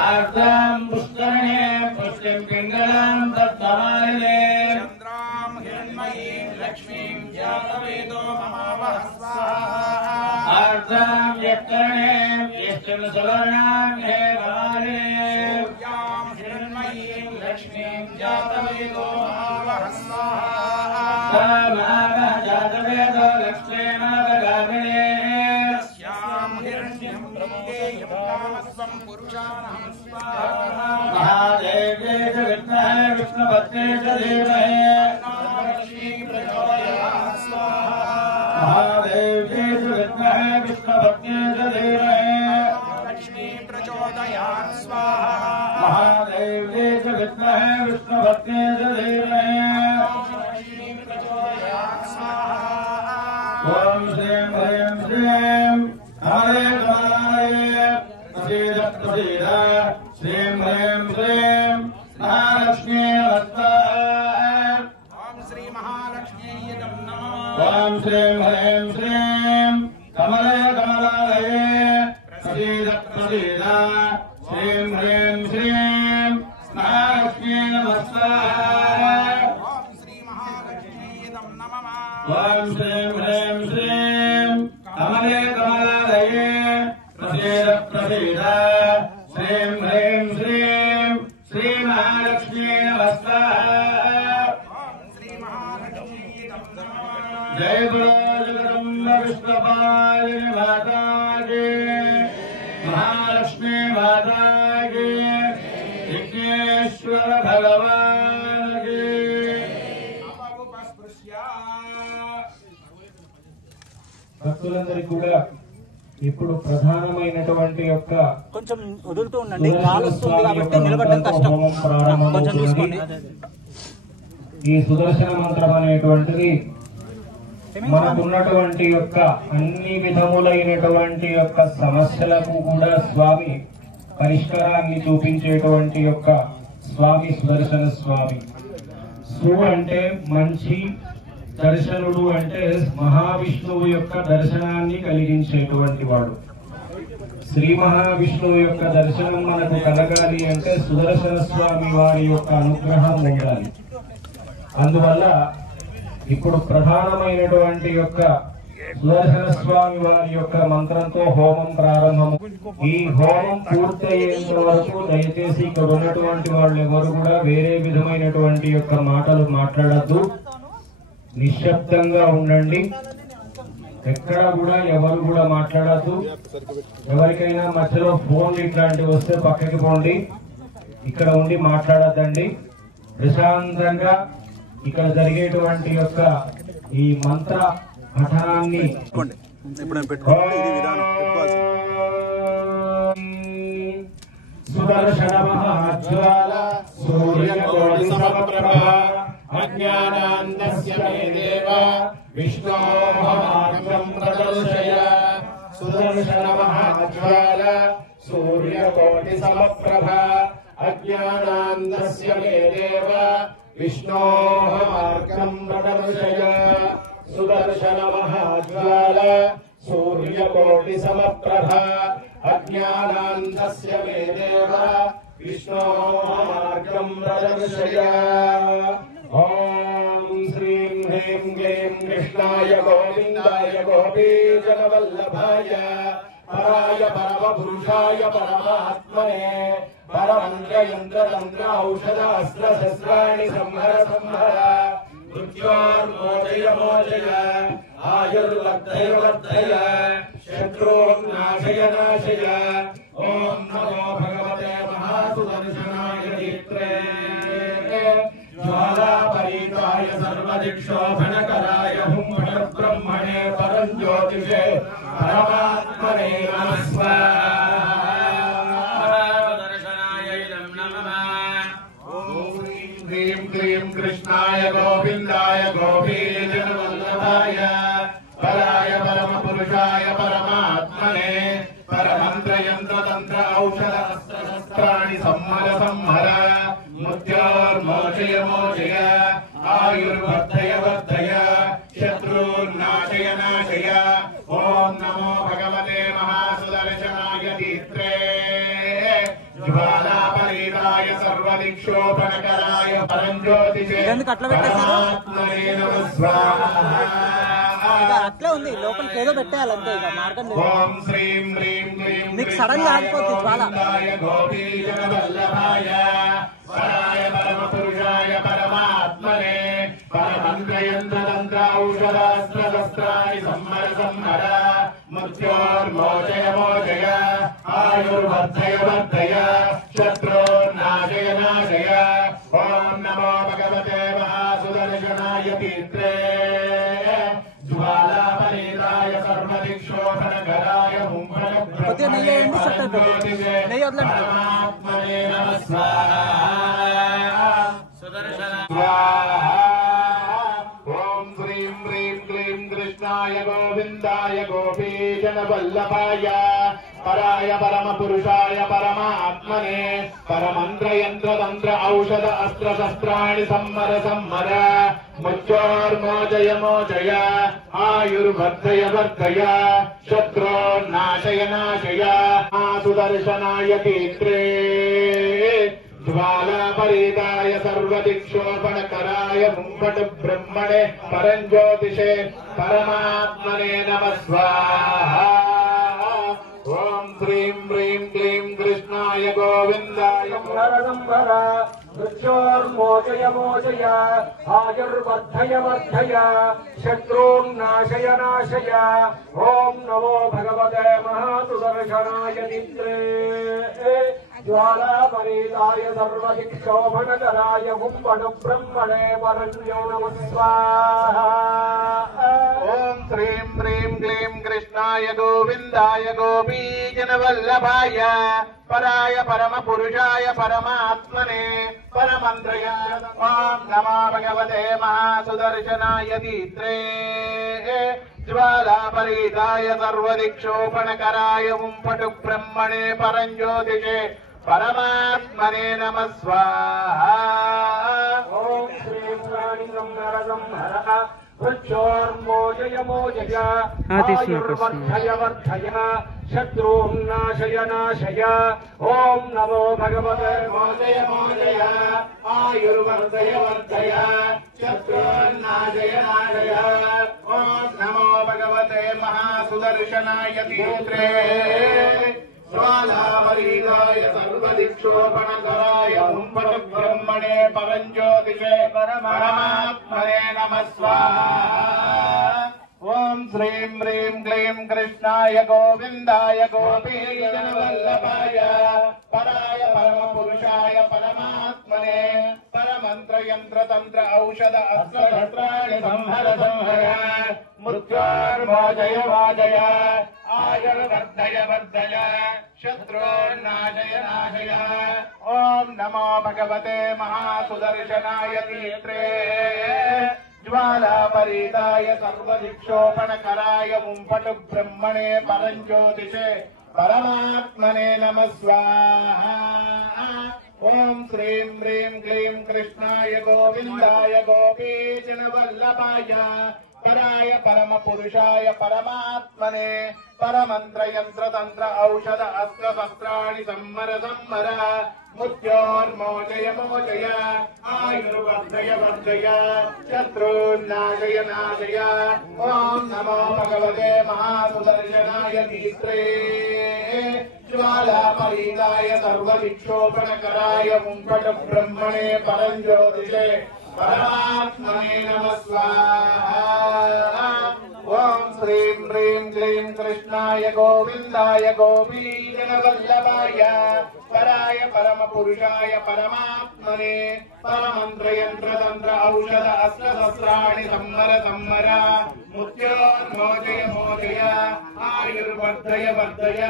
ఆర్ద్రాం పుష్కరణే పుష్టిం పింగళాం దత్తమాలినే. చంద్రాం హిరణ్మయీం లక్ష్మీం జాతవేదో మమావహ స్వాహా. ఆర్ద్రాం యత్కరణే యష్టిం సువర్ణాం హేమాలినే. యాం హిరణ్మయీం లక్ష్మీం జాతవేదో మమావహ స్వాహా. రామావహ జాతవేదో లక్ష్మీమావగామినే. యస్యాం హిరణ్యం ప్రముదేయం కామస్వం పురుషాణం స్వాహా. మహాదేవ్యే చ విద్మహే విష్ణుపత్నే చ ధీమహి. లక్ష్మీ ప్రచోదయాత్ స్వాహా. మహాదేవ్యే చ విద్మహే విష్ణుపత్నే చ ధీమహి. లక్ష్మీ ప్రచోదయాత్ స్వాహా. మహాదేవ్యే చ విద్మహే విష్ణుపత్నే చ ధీమహి. లక్ష్మీ ప్రచోదయాత్ స్వాహా. ఓం శ్రీం హ్రీం శ్రీం హరే కమలాయ ప్రసీద ప్రసీద. శ్రీం హ్రీం శ్రీం మహాలక్ష్మీ నమః. ఓం శ్రీ మహాలక్ష్మీయే నమః. ఓం శ్రీం హ్రీం శ్రీం కమలే కమలాలయే ప్రసీద ప్రసీద. శ్రీం హ్రీం శ్రీం మహాలక్ష్మీ నమః. ఓం శ్రీ మహాలక్ష్మీయే నమః. ఓం శ్రీం హ్రీం శ్రీం కమలే కమలాలయే ప్రసీద ప్రసీద. శ్రీం హ్రీం శ్రీం శ్రీ మహాలక్ష్మీ जय गुरु जगदम्ब विष्णुपालिनी माता की, महालक्ष्मी माता की, विघ्नेश्वर भगवान की। భక్తులందరికీ కూడా ఇప్పుడు ప్రధానమైనటువంటి యొక్క కొంచెం వదులుతూ ఉండండి, గాలి వస్తుంది కాబట్టి నిలబడడం కష్టం, కొంచెం చూసుకోండి. ఈ సుదర్శన మంత్రం అనేటువంటిది మనకున్నటువంటి యొక్క అన్ని విధములైనటువంటి యొక్క సమస్యలకు కూడా స్వామి పరిష్కారాన్ని చూపించేటువంటి యొక్క స్వామి సుదర్శన స్వామి. సు అంటే మంచి, దర్శనుడు అంటే మహావిష్ణువు యొక్క దర్శనాన్ని కలిగించేటువంటి వాడు. శ్రీ మహావిష్ణువు యొక్క దర్శనం మనకు కలగాలి అంటే సుదర్శన స్వామి వారి యొక్క అనుగ్రహం ఉండాలి. అందువల్ల ఇప్పుడు ప్రధానమైనటువంటి యొక్క సుదర్శన స్వామి వారి యొక్క మంత్రంతో హోమం ప్రారంభం. ఈ హోమం పూర్తయ్యేంత వరకు దయచేసి ఇక్కడ ఉన్నటువంటి వాళ్ళు ఎవరు కూడా వేరే విధమైనటువంటి యొక్క మాటలు మాట్లాడద్దు, నిశ్శబ్దంగా ఉండండి. ఎక్కడ కూడా ఎవరు కూడా మాట్లాడద్దు. ఎవరికైనా మధ్యలో ఫోన్లు ఇట్లాంటివి వస్తే పక్కకి పోండి, ఇక్కడ ఉండి మాట్లాడద్దండి. ప్రశాంతంగా ఇక్కడ జరిగేటువంటి యొక్క ఈ మంత్ర పఠనాన్ని సుదర్శన మహాజ్వాల సూర్యకోటి సమప్రభ అజ్ఞానాంతస్య మే దేవ విష్ణోః మార్గం ప్రదర్శయ. సుదర్శన మహాజ్వాల సూర్యకోటి సమప్రభ అజ్ఞానాంతస్య మే దేవ విష్ణోః మార్గం ప్రదర్శయ. సుదర్శన మహాజ్వాల సూర్యకోటి సమప్రభ అజ్ఞానాంతస్య మే దేవ విష్ణోః మార్గం ప్రదర్శయ. ఓం శ్రీం హ్రీం క్లీం కృష్ణాయ గోవిందాయ గోపీజనవల్లభాయ పరాయ పరమపురుషాయ పరమాత్మనే పరమంత్రయంత్రతంత్ర ఔషధాస్త్ర శస్త్రాణి సంహర సంహర మృత్యోర్మోచయ మోచయ ఆయుర్వర్ధయ వర్ధయ శత్రూన్ నాశయ నాశయ. ఓం నమో భగవతే మహాసుదర్శనాయ దీప్త్రే జ్వాలాపరీతాయ సర్వదిక్షోభణకరాయ హుం ఫణ బ్రహ్మణే పరంజ్యోతిషే పరమాత్మనే నమః స్వాహా. హ్రీం క్లీం కృష్ణాయ గోవిందాయ గోపీజనవల్లభాయ పరాయ పరమపురుషాయ పరమాత్మనే పరమంత్రయంత్రతంత్ర ఔషధస్త్రాణి సంహర సంహర మృత్యోర్మోచయ మోచయ ఆయుర్వర్ధయ వర్ధయ శత్రుర్నాశయ నాశయ. ఓం నమో భగవతే మహాసుదర్శనాయ దీప్త్రే జ్వాలాపరీతాయ సర్వదిక్షోపణకరాయ పరంజ్యోతిషే పరమాత్మనే నమః స్వాహా. అట్లే ఉంది, లోపలికి ఏదో పెట్టేయాలి అంతే, ఇక మార్గం లేదు. ఓం శ్రీం హ్రీం క్లీం నీకు సడన్ గా ఆగిపోతుంది జ్వాల. గోపీజనవల్లభాయ పరాయ పరమపురుషాయ పరమాత్మనే పరమంత్రయంత్రతంత్ర ఔషధాస్త్రశస్త్రాణి సంహర సంహర మృత్యోర్మోచయ మోచయ ఆయుర్వర్ధయ వర్ధయ శత్రుర్నాశయ నాశయ. ఓం నమో భగవతే మహాసుదర్శనాయ దీప్త్రే జ్వాలాపరీతాయ సర్వదిక్షోభణకరాయ హుం ఫణ బ్రహ్మణే పరంజ్యోతిషే పరమాత్మనే నమః స్వాహా. సుదర్శన స్వాహా. ఓం శ్రీం హ్రీం క్లీం కృష్ణాయ గోవిందాయ గోపీజనవల్లభాయ పరాయ పరమపురుషాయ పరమాత్మనే పరమంత్రయంత్రతంత్ర ఔషధ అస్త్ర శస్త్రాణి సంహర సంహర మృత్యోర్మోచయ మోచయ ఆయుర్వర్ధయ వర్ధయ శత్రోర్నాశయ నాశయ. సుదర్శనాయ దీప్త్రే జ్వాలాపరీతాయ సర్వదిక్షోపణకరాయ హుం ఫణ బ్రహ్మణే పరంజ్యోతిషే పరమాత్మనే నమః స్వాహా. ఓం శ్రీం హ్రీం క్లీం కృష్ణాయ గోవిందాయ సంహర సంహర मृत्योर्मोचय मोचय आयुर्वर्धय वर्धय शत्रून्नाशय नाशय ओम नमो भगवते महासुदर्शनाय दित्रे ज्वालापरीताय सर्वदिक्षोभनकराय हुम्बडु ब्रह्मणे वरण्यो नमः स्वाहा। ओम श्रीं ह्रीं क्लीं कृष्णाय गोविन्दाय गोपीजनवल्लभाय पराय परमपुरुषाय परमात्मने परमन्त्रया ओम नमो भगवते महासुदर्शनाय दीत्रे ज्वालापरीताय सर्वदिक्षोपणकराय हुम्पटु ब्रह्मणे परञ्ज्योतिषे परमात्मने नमः स्वाहा। ओम श्रीं प्राणिनं नरसंहरः मृत्योर्मोचय मोचय आयुर्वर्धय वर्धय शत्रून्नाशय नाशय ओम नमो भगवते मोचय मोचय आयुर्वर्धय वर्धय शत्रून्नाशय नाशय ओम नमो भगवते महासुदर्शनाय दीत्रे ज्वालापरीताय सर्वदिक्षोपणकराय हुम्पटु ब्रह्मणे परञ्ज्योतिषे परमात्मने नमः स्वाहा। ओम श्रीं ह्रीं क्लीं कृष्णाय गोविन्दाय गोपीजनवल्लभाय पराय परमपुरुषाय परमात्मने परमन्त्रयन्त्रतन्त्र औषध अस्त्रशस्त्राणि संहर संहर मृत्योर्मोचय मोचय आयुर्वर्धय वर्धय शत्रून्नाशय नाशय ओम नमो भगवते महासुदर्शनाय दीत्रे ज्वालापरीताय सर्वदिक्षोपणकराय हुम्पटु ब्रह्मणे परञ्ज्योतिषे परमात्मने नमः स्वाहा। ओम श्रीं ह्रीं क्लीं कृष्णाय गोविन्दाय गोपीजनवल्लभाय पराय परमपुरुषाय परमात्मने परमन्त्रयन्त्रतन्त्र औषध अस्त्रशस्त्राणि संहर संहर मृत्योर्मोचय मोचय आयुर्वर्धय वर्धय शत्रून्नाशय नाशय ओम नमो भगवते महासुदर्शनाय दीत्रे ज्वालापरीताय सर्वदिक्षोपणकराय हुम्पटु ब्रह्मणे परञ्ज्योतिषे परमात्मने नमः स्वाहा। ओम श्रीं ह्रीं क्लीं कृष्णाय गोविन्दाय गोपीजनवल्लभाय पराय परमपुरुषाय परमात्मने परमन्त्रयन्त्रतन्त्र औषध अस्त्रशस्त्राणि संहर संहर मृत्योर्मोचय मोचय आयुर्वर्धय वर्धय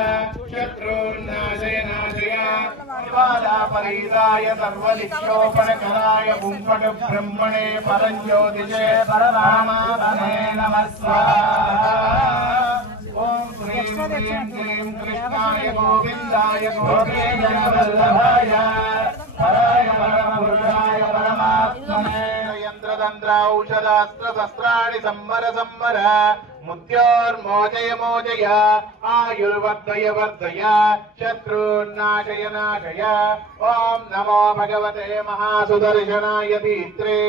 शत्रून्नाशय नाशय ज्वालापरीताय सर्वदिक्षोपणकराय हुम्पटु ब्रह्मणे परञ्ज्योतिषे परमात्मने नमः स्वाहा। ओम श्रीं ह्रीं क्लीं कृष्णाय गोविन्दाय गोपीजनवल्लभाय पराय परमपुरुषाय परमात्मने यन्त्रतन्त्र औषधास्त्रशस्त्राणि संहर संहर मृत्योर्मोचय मोचय आयुर्वर्धय वर्धय शत्रून्नाशय नाशय ओम नमो भगवते महासुदर्शनाय दीत्रे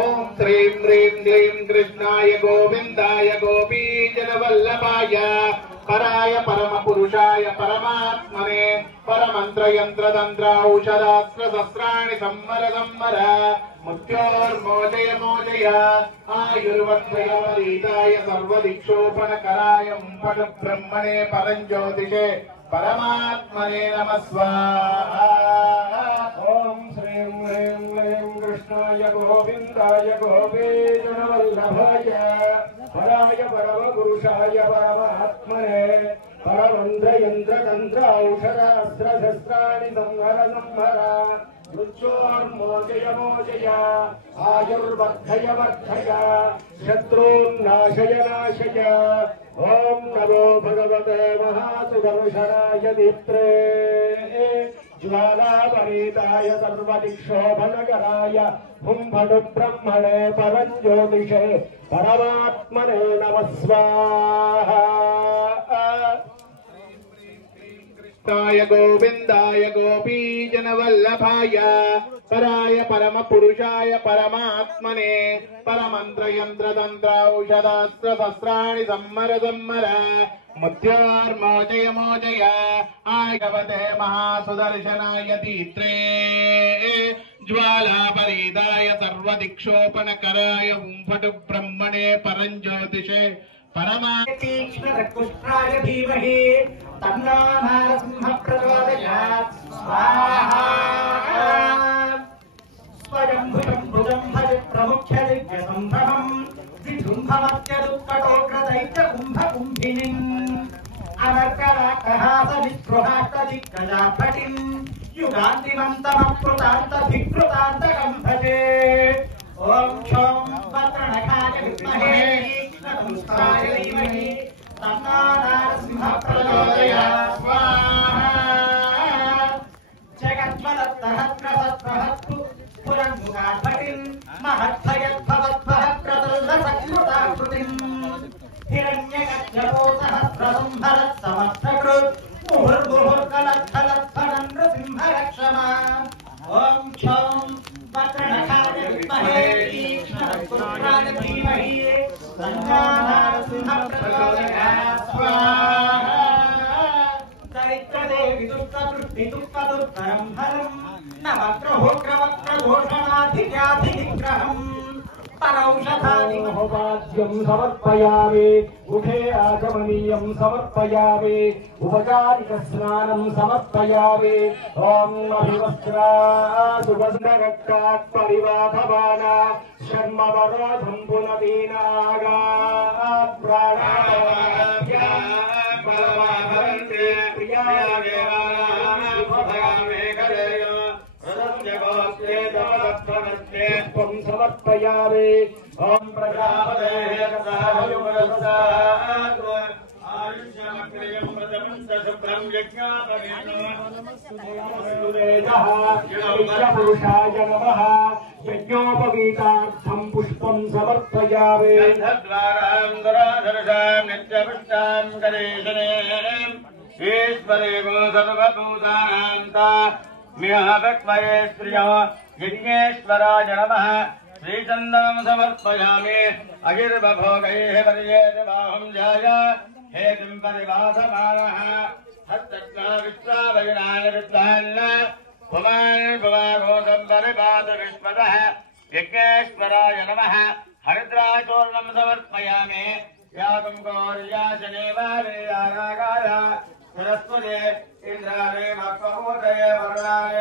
ओम श्रीं ह्रीं क्लीं कृष्णाय गोविन्दाय गोपीजनवल्लभाय पराय परमपुरुषाय परमात्मने परमन्त्रयन्त्रतन्त्र औषधास्त्रशस्त्राणि संहर संहर मृत्योर्मोचय मोचय आयुर्वर्धय वर्धय सर्वदिक्षोपणकराय हुम्पटु ब्रह्मणे परञ्ज्योतिषे परमात्मने नमः स्वाहा। ओम श्रीं ह्रीं क्लीं कृष्णाय गोविन्दाय गोपीजनवल्लभाय पराय परमपुरुषाय परमात्मने परमन्त्रयन्त्रतन्त्र औषधास्त्रशस्त्राणि संहर संहर मृत्योर्मोचय मोचय आयुर्वर्धय वर्धय शत्रून्नाशय नाशय ओम नमो भगवते महासुदर्शनाय दीप्त्रे ज्वालापरीताय सर्वदिक्षोभनकराय हुम्भटु ब्रह्मणे परञ्ज्योतिषे परमात्मने नमः स्वाहा। गोविंदाय गोपीजनवल्लभाय पराय परम पुरुषाय परमात्मने परमंत्र यंत्र तंत्र औषधास्त्र शस्त्राणि सम्मर सम्मर मुद्योर्मोचय मोचय आगवते महासुदर्शनाय तीत्रे ज्वाला परिदाय सर्वदिक्षोपनकराय उंफट ब्रह्मणे परंज्योतिषे परमा तीक्ष्णकुष्ठाय धीमहि तन्नो नरसिंहः प्रचोदयात् स्वाहा स्वयंभुजं भुजं भज प्रमुख्यदिव्यसम्भवम् विजृम्भवत्यदुत्कटोग्रदैत्यकुम्भकुम्भिनीम् अनर्कलाकहासनिस्पृहाष्टदिग्गजाभटिम् युगान्तिमन्तमप्लुतान्तभिकृतान्तकं भजे ॐ क्षौं वक्रनखाय विद्महे तीक्ष्णकुष्ठाय धीमहि तन्नो नरसिंहः प्रचोदयात् स्वाहा जगद्वदत्तहस्त्रसत्प्रहस्तु पुरन्मुखाभटिम् महद्भयद्भवद्भः प्रतुल्लसकृताकृतिम् हिरण्यकश्यपो सहस्रसंहरत्समर्थकृत् मुहुर्मुहुर्कलत्थलत्फलं नृसिंहरक्षमा ॐ क्षौं वक्रनखाय विद्महे तीक्ष्णकुष्ठाय धीमहि तन्नो नरसिंहः प्रचोदयात् स्वाहा दैत्यदेवि दुष्टदृष्टिदुःखदुर्धरं हरम् नवग्रहोग्रवक्त्रघोषणाधिक्याधिनिग्रहम् परौषधादिमहोपाद्यं समर्पयामि मुखे आचमनीयं समर्पयामि उपचारिकस्नानं समर्पयामि ॐ अभिवस्त्रा सुगन्धरक्तात् परिवाभवान शर्मवरोधं पुनदीनागा प्राणाभ्या बलवाभवन्ते पुष्पं समर्पयामि ॐ प्रजापतेः पुरुषाय नमः यज्ञोपवीतार्थं पुष्पं समर्पयामि नित्यपुष्टां गणेशनेम् ईश्वरेगो सर्वभूतानान्ता मिहवक्मये श्रियो यज्ञेश्वराय नमः श्रीचन्दनं समर्पयामि अगिर्वभोगैः पर्येत बाहुं ध्याय हेतिं परिवासमानः हस्तज्ञा विश्वावैराय विद्वान् पुमान् पुमागोदं परिपात विश्वतः यज्ञेश्वराय नमः हरिद्राचूर्णं समर्पयामि यागं गौर्याशनेवालयानागाय सरस्वते इंद्राणे मक्कमोदये वरुणाय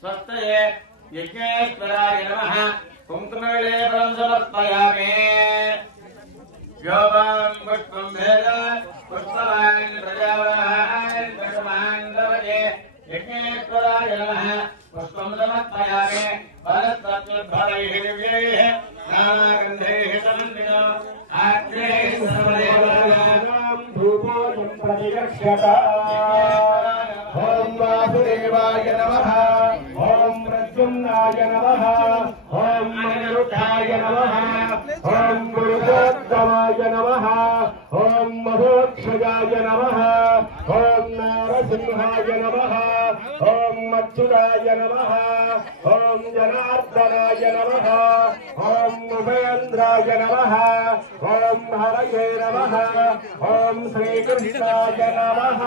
स्वस्तये यज्ञेश्वराय नमः कुंकुमलेपनं समर्पयामि योगं पुष्पं भेद पुष्पवान् प्रजावान् पुष्पवान् लभते यज्ञेश्वराय नमः पुष्पं समर्पयामि वनस्पतिर्फलैः दिव्यैः नानागन्धैः समन्वितो आग्नेः सर्वदेवानां धूपोऽयं प्रतिरक्ष्यता ॐ वासुदेवाय नमः ॐ प्रद्युम्नाय नमः ॐ अनिरुद्धाय नमः ॐ पुरुषोत्तमाय नमः ॐ महोक्षजाय नमः ॐ नारसिंहाय नमः ॐ अच्युताय नमः ॐ जनार्दनाय नमः ॐ उपेन्द्राय नमः ॐ हरये नमः ॐ श्रीकृष्णाय नमः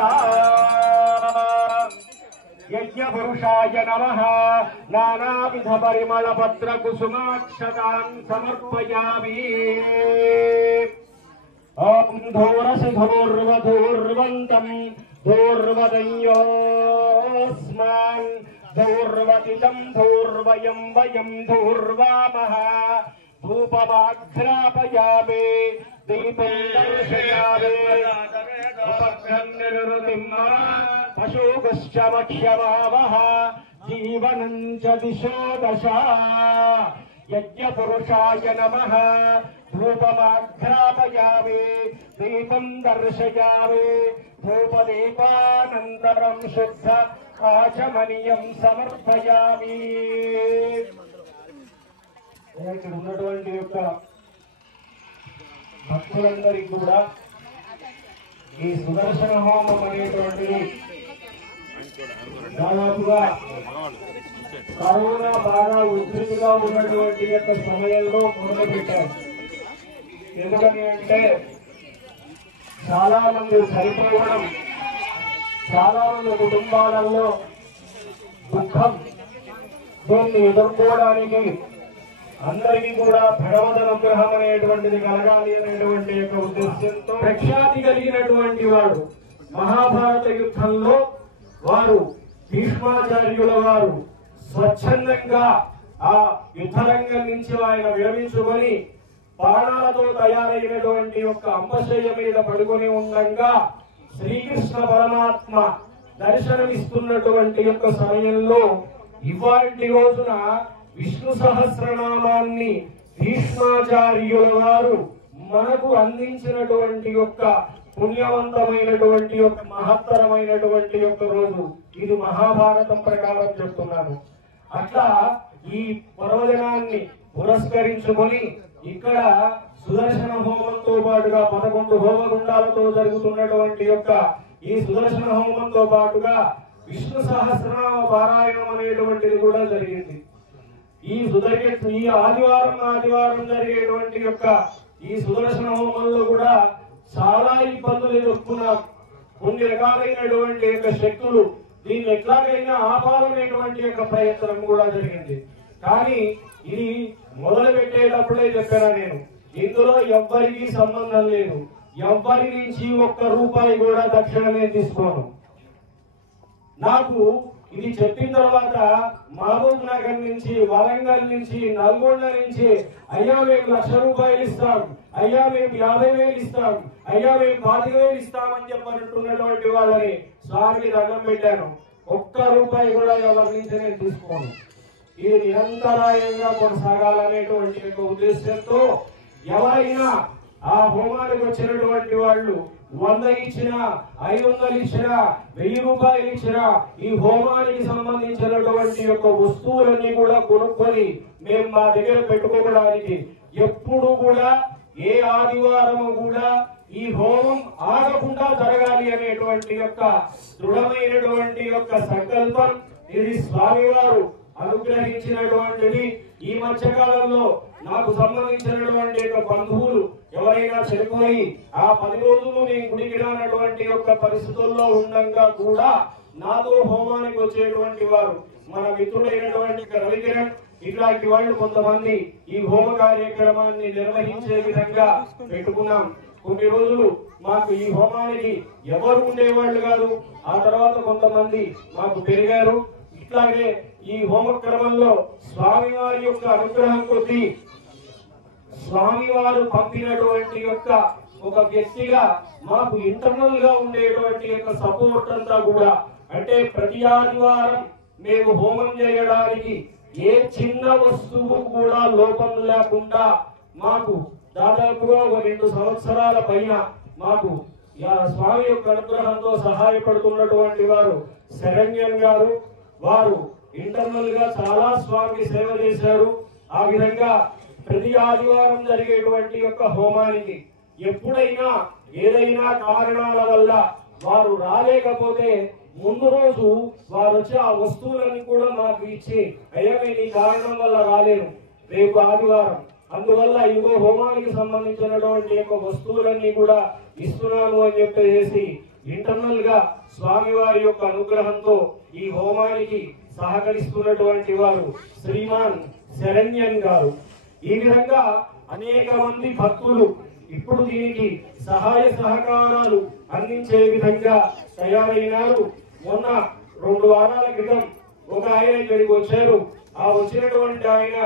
यज्ञपुरुषाय नमः नानाविधपरिमलपत्रकुसुमाक्षतान् समर्पयामि ॐ धूरसि धूर्वधूर्वन्तं धूर्वदयोऽस्मान् धूर्वतितं धूर्वयं वयं धूर्वामः धूपमाघ्रापयामि दीपं दर्शयामि उपग्रहं निरुतिं पशुगुश्च मक्ष्यमावः जीवनं च दिशो दशा यज्ञपुरुषाय नमः धूपमाघ्रापयामि दीपं दर्शयामि धूपदीपानन्तरं शुद्ध आचमनीयं समर्पयामि ఇక్కడ ఉన్నటువంటి యొక్క భక్తులందరికీ కూడా ఈ సుదర్శన హోమం అనేటువంటిది దాదాపుగా కరోనా బాగా ఉధృతిగా ఉన్నటువంటి యొక్క సమయంలో మొదలుపెట్టారు. ఎందుకని అంటే చాలా మంది చనిపోవడం, చాలా మంది కుటుంబాలలో దుఃఖం, దీన్ని ఎదుర్కోవడానికి అందరికీ కూడా భగవద్ అనుగ్రహం అనేటువంటిది కలగాలి అనేటువంటి యొక్క ఉద్దేశంతో ప్రఖ్యాతి కలిగినటువంటి వాడు మహాభారత యుద్ధంలో వారు భీష్మాచార్యుల వారు స్వచ్ఛందంగా ఆ యుద్ధరంగం నుంచి ఆయన విరమించుకొని బాణాలతో తయారైనటువంటి యొక్క అంబశయ్య మీద పడుకొని ఉండగా శ్రీకృష్ణ పరమాత్మ దర్శనమిస్తున్నటువంటి యొక్క సమయంలో ఇవాటి రోజున విష్ణు సహస్రనామాన్ని భీష్మాచార్యుల వారు మనకు అందించినటువంటి యొక్క పుణ్యవంతమైనటువంటి యొక్క మహత్తరమైనటువంటి యొక్క రోజు. ఇది మహాభారతం ప్రకారం చెప్తున్నాను. అట్లా ఈ పర్వదినాన్ని పురస్కరించుకొని ఇక్కడ సుదర్శన హోమంతో పాటుగా 11 హోమగుండాలతో జరుగుతున్నటువంటి యొక్క ఈ సుదర్శన హోమంతో పాటుగా విష్ణు సహస్రనామ పారాయణం అనేటువంటిది కూడా జరిగింది. ఈ ఆదివారం జరిగేటువంటి యొక్క ఈ సుదర్శన హోమంలో కూడా చాలా ఇబ్బందులు ఎదుర్కొన్నాం. కొన్ని రకాలైనటువంటి యొక్క శక్తులు దీన్ని ఎట్లాగైనా ఆపాలనేటువంటి యొక్క ప్రయత్నం కూడా జరిగింది. కానీ ఇది మొదలు పెట్టేటప్పుడే చెప్పాను నేను, ఇందులో ఎవ్వరికీ సంబంధం లేదు. ఎవ్వరి నుంచి ₹1 కూడా దక్షిణ నేను తీసుకోను. నాకు ఇది చెప్పిన తర్వాత మహబూబ్ నగర్ నుంచి, వరంగల్ నుంచి, నల్గొండ నుంచి అయ్యా మేము ₹1,00,000 ఇస్తాం, అయ్యా మేము 50,000 ఇస్తాం, అయ్యా మేము 25,000 ఇస్తామని చెప్పనున్నటువంటి వాళ్ళని స్వామికి దండం పెట్టాను. ₹1 కూడా ఎవరి నుంచి నేను తీసుకోను. ఇది నిరంతరాయంగా కొనసాగాలనేటువంటి యొక్క ఉద్దేశంతో ఎవరైనా ఆ హోమానికి వచ్చినటువంటి వాళ్ళు 100 ఇచ్చినా, 500 ఇచ్చినా, ₹1000 ఇచ్చినా ఈ హోమానికి సంబంధించినటువంటి యొక్క వస్తువులన్నీ కూడా కొనుక్కొని మేము మా దగ్గర పెట్టుకోవడానికి ఎప్పుడు కూడా ఏ ఆదివారము కూడా ఈ హోమం ఆగకుండా జరగాలి అనేటువంటి యొక్క దృఢమైనటువంటి యొక్క సంకల్పం ఇది స్వామివారు అనుగ్రహించినటువంటిది. ఈ మధ్యకాలంలో నాకు సంబంధించినటువంటి యొక్క బంధువులు ఎవరైనా చనిపోయి ఆ 10 రోజులు నేను గుడికి రానటువంటి యొక్క పరిస్థితుల్లో ఉండగా కూడా నాతో హోమానికి వచ్చేటువంటి వారు మన మిత్రుడైనటువంటి రవికిరణ్ ఇట్లాంటి వాళ్ళు కొంతమంది ఈ హోమ కార్యక్రమాన్ని నిర్వహించే విధంగా పెట్టుకున్నాం. కొన్ని రోజులు మాకు ఈ హోమానికి ఎవరు ఉండేవాళ్ళు కాదు. ఆ తర్వాత కొంతమంది మాకు పెరిగారు. ఇట్లాగే ఈ హోమక్రమంలో స్వామివారి యొక్క అనుగ్రహం కొద్దీ స్వామివారు పంపినటువంటి యొక్క ఒక వ్యక్తిగా మాకు ఇంటర్నల్ గా ఉండేటువంటి యొక్క సపోర్ట్ అంతా కూడా, అంటే ప్రతి ఆదివారం మేము హోమం చేయడానికి ఏ చిన్న వస్తువు కూడా లోపం లేకుండా మాకు దాదాపుగా ఒక 2 సంవత్సరాల పైన మాకు స్వామి యొక్క అనుగ్రహంతో సహాయపడుతున్నటువంటి వారు శరణ్యన్ గారు. వారు ఇంటర్నల్ గా చాలా స్వామికి సేవ చేశారు. ఆ విధంగా ప్రతి ఆదివారం జరిగేటువంటి యొక్క హోమానికి ఎప్పుడైనా ఏదైనా కారణాల వల్ల వారు రాలేకపోతే ముందు రోజు వారు వచ్చి ఆ వస్తువులను కూడా మాకు ఇచ్చి అయ్యా నేను ఈ కారణం వల్ల రాలేను, రేపు ఆదివారం, అందువల్ల ఇదిగో హోమానికి సంబంధించినటువంటి యొక్క వస్తువులన్నీ కూడా ఇస్తున్నాను అని చెప్పేసి ఇంటర్నల్ గా స్వామివారి యొక్క అనుగ్రహంతో ఈ హోమానికి సహకరిస్తున్నటువంటి వారు శ్రీమాన్ శరణ్యన్ గారు. ఈ విధంగా అనేక మంది భక్తులు ఇప్పుడు దీనికి సహాయ సహకారాలు అందించే విధంగా తయారైనారు. మొన్న 2 వారాల క్రితం ఒక ఆయన ఇక్కడికి వచ్చారు. ఆ వచ్చినటువంటి ఆయన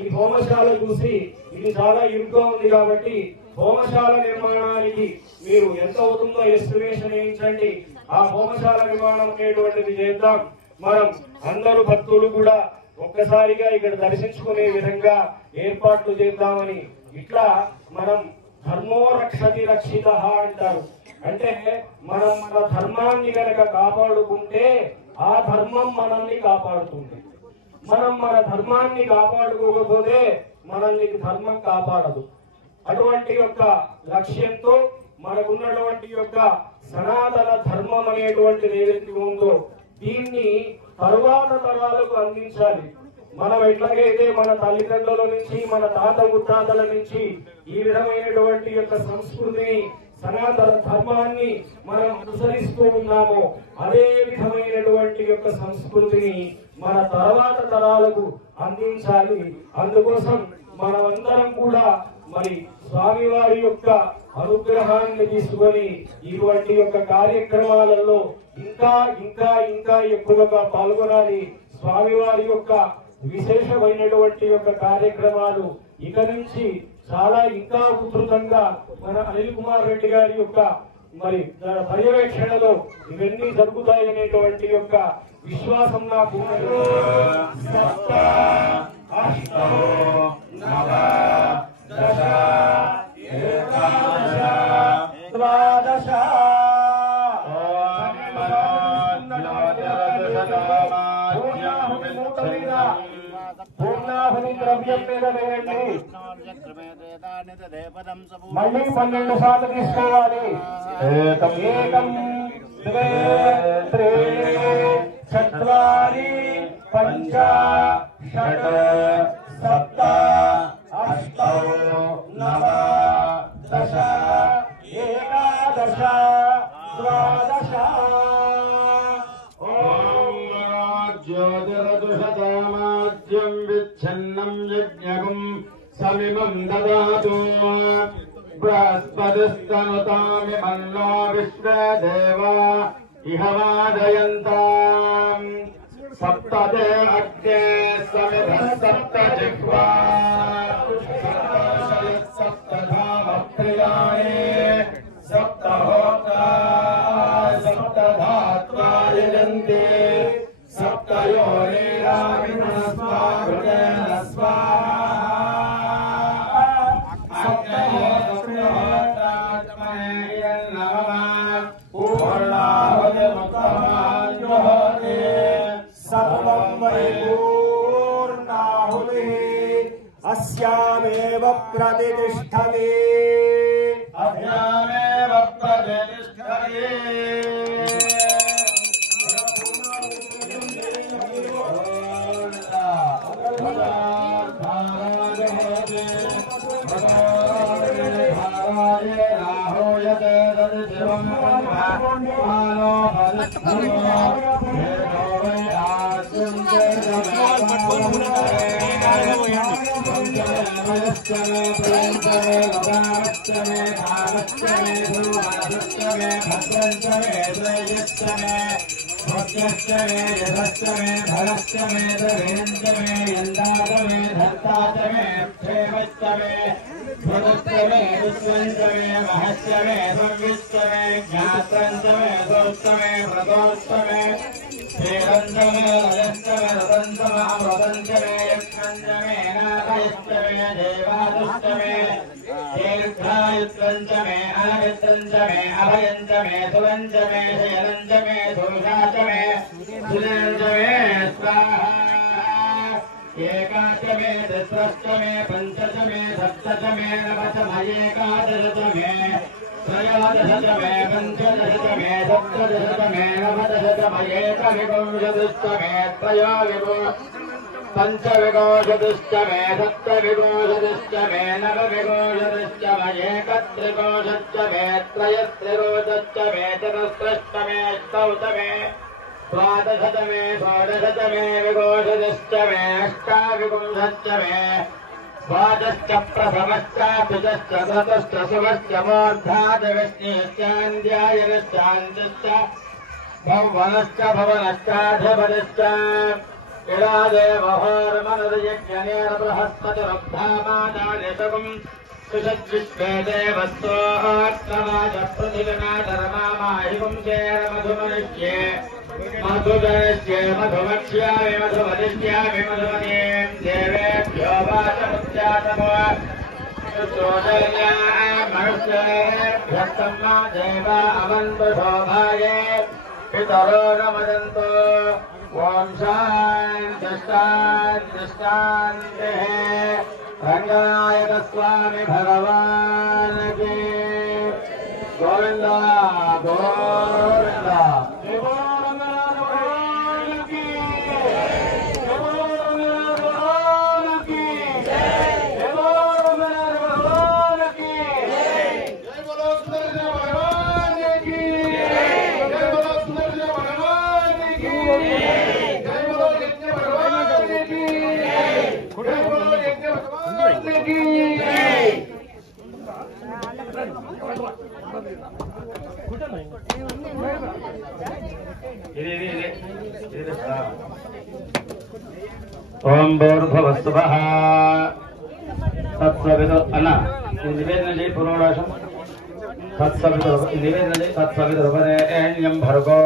ఈ హోమశాల చూసి ఇది చాలా ఇరుగ్గా ఉంది కాబట్టి హోమశాల నిర్మాణానికి మీరు ఎంత అవుతుందో ఎస్టిమేషన్ వేయించండి, ఆ హోమశాల నిర్మాణం అనేటువంటిది చేద్దాం, మనం అందరూ భక్తులు కూడా ఒక్కసారిగా ఇక్కడ దర్శించుకునే విధంగా ఏర్పాట్లు చేద్దామని. ఇట్లా మనం ధర్మో రక్షతి రక్షిత అంటారు. అంటే మనం మన ధర్మాన్ని కనుక కాపాడుకుంటే ఆ ధర్మం మనల్ని కాపాడుతుంది. మనం మన ధర్మాన్ని కాపాడుకోకపోతే మనల్ని ధర్మం కాపాడదు. అటువంటి యొక్క లక్ష్యంతో మనకున్నటువంటి యొక్క సనాతన ధర్మం అనేటువంటిది ఏదైతే ఉందో దీన్ని తరువాత తరాలకు అందించాలి. మనం ఎట్లాగైతే మన తల్లిదండ్రుల నుంచి మన తాత ముత్తాతల నుంచి ఈ విధమైనటువంటి యొక్క సంస్కృతిని సనాతన ధర్మాన్ని మనం అనుసరిస్తూ ఉన్నామో అదే విధమైనటువంటి యొక్క సంస్కృతిని మన తర్వాత తరాలకు అందించాలి. అందుకోసం మనమందరం కూడా మరి స్వామివారి యొక్క అనుగ్రహాన్ని తీసుకొని ఇటువంటి యొక్క కార్యక్రమాలలో ఇంకా ఇంకా ఇంకా ఎక్కువగా పాల్గొనాలి. స్వామివారి యొక్క విశేషమైనటువంటి యొక్క కార్యక్రమాలు ఇక నుంచి చాలా ఇంకా ఉధృతంగా మన అనిల్ కుమార్ రెడ్డి గారి యొక్క మరి పర్యవేక్షణలో ఇవన్నీ జరుగుతాయనేటువంటి యొక్క విశ్వాసం నాకు పూర్ణాహుని ద్రవ్యం మీద వేయండి. మళ్ళీ 12 సార్లు తీసుకోవాలి. ఏకం ద్వే త్రీణి చత్వారి పంచ షట్ సప్త అష్టౌ నవ దశ ఏకాదశ ద్వాదశ. జ్యోతిరదుషతామాద్యం విచ్ఛన్నం యజ్ఞకం సమిమం దదాతు బృహస్పతిస్తనుతామిమన్నో విశ్వదేవా ఇహ వాదయంతాం. సప్తదే అగ్నే సమిధః సప్త జిహ్వా సప్తధామ ప్రియాణి సప్తహోత్రా సప్తధాత్వా యజంతి సప్తయోనిరావినస్వాహృతేన స్వాహా సప్తహోత్రాత్మనే నమః పూర్ణాహుతిముత్తమాన్యుహోతి సర్వం వై పూర్ణాహుతిః అస్యామేవ ప్రతిష్ఠతే అస్యామేవ ప్రతిష్ఠతే. एकादशमे दशमे पंचदशमे सप्तदशमे नवदशमे एकादशमे त्रयोदशमे पंचदशमे सप्तदशमे नवदशमे एकविंशतितमे पंचविंशतितमे सप्तविंशतितमे नवविंशतितमे एकत्रिंशतितमे त्रयस्त्रिंशतितमे चतुस्त्रमे अष्टौतमे द्वादशतमे षोडशतमे विंशतितमे अष्टाविंशतितमे द्वादश्च प्रथमश्च द्विजश्च चतुर्थश्च शिवश्च मूर्धादिविष्णुश्चान्द्यायश्चान्तिश्च भुवनश्च भवनश्चाधिपतिश्च इडादेवहोर्मनुर्यज्ञनेन बृहस्पतिरुद्धामादानिषगुम् सुषद्विश्वे देवस्तोऽत्रमाज पृथिवीनाधर्मामाहिपुं चेरमधुमनिष्ये मधुजनस्ये मधुमक्ष्यामि मधुमदिष्यामि मधुमतीं देवेभ्यो वाचमुच्चातमो मनुष्येभ्यस्तम्मा देवा अवन्तु शोभाये पितरो न वदन्तु ॐ शान्तिः रंगनायक स्वामी भगवान की गोविंदा गोविंदा। భగవానికి ఓం భూర్భువస్సువః తత్సవితు అన్న నివేదన చేయి పురోడాశం తత్సవితు నివేదన చేయి తత్సవితుర్వరేణ్యం భర్గో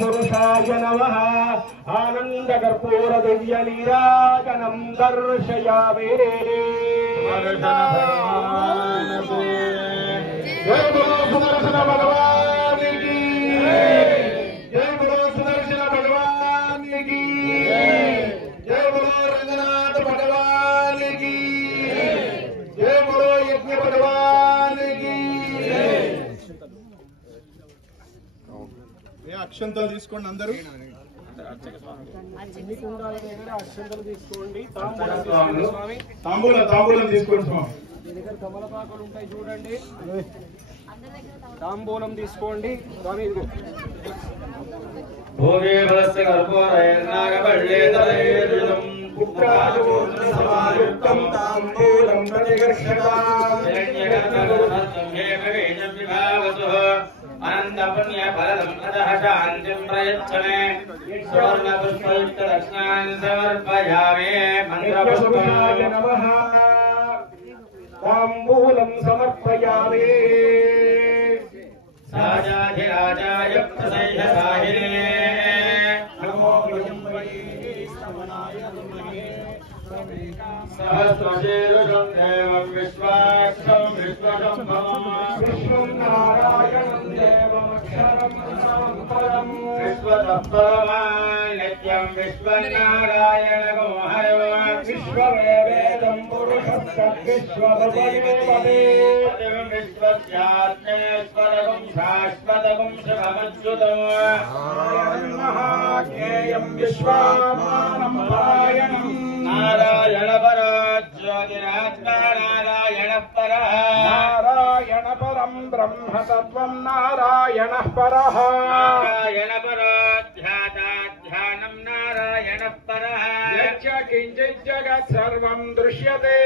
పురుషాయ నమః ఆనంద కర్పూర దివ్య నీరాజనం దర్శయామి. జయ బలో సుదర్శన భగవానికి, జయ బలో సుదర్శన భగవానికి, జయ బలో రంగనాథ భగవానికి, జయ బలో యజ్ఞ భగవానికి. అక్షంతలు తీసుకోండి అందరూ. అక్షంతలు తీసుకోండి. తాంబూలం తీసుకోండి స్వామి. మీ దగ్గర తమలపాకులు ఉంటాయి చూడండి. తాంబూలం తీసుకోండి స్వామి. ఇదిగో భూమి బలస్య కర్పూరైర్నాగపళ్ళేతరైర్యుతం పుత్రాజోత్సవాయుక్తం తాంబూలం ప్రతిగర్షతాం. అనంతపుణ్యఫలం అతః శాంతిం ప్రయచ్చమే సువర్ణపుష్పయుక్తదక్షిణాన్ని సమర్పయామి. మంత్రపురుషాయ నమః తాంబూలం సమర్పయామి. సాజాధిరాజాయ ప్రసైహసాహినే నమో సహస్రశీర్షం దేవం విశ్వాక్షం విశ్వశంభవం విశ్వం నారాయణం దేవమక్షరం పరం విశ్వతత్పరమాన్ నిత్యం విశ్వన్నారాయణగం హరో విశ్వవేదం పురుషస్తద్విశ్వభవదేవదే విశ్వస్యాత్మేశ్వరగం శాశ్వతగం శివమచ్యుతం మహాజ్ఞేయం విశ్వామానం పరాయణం నారాయణ పరో జ్యోతిరాత్మా నారాయణ పరః నారాయణ పరం బ్రహ్మ తత్వం నారాయణ పరః నారాయణ పరో ధ్యానం నారాయణ పరః యచ్చ కించిత్ జగత్ సర్వం దృశ్యతే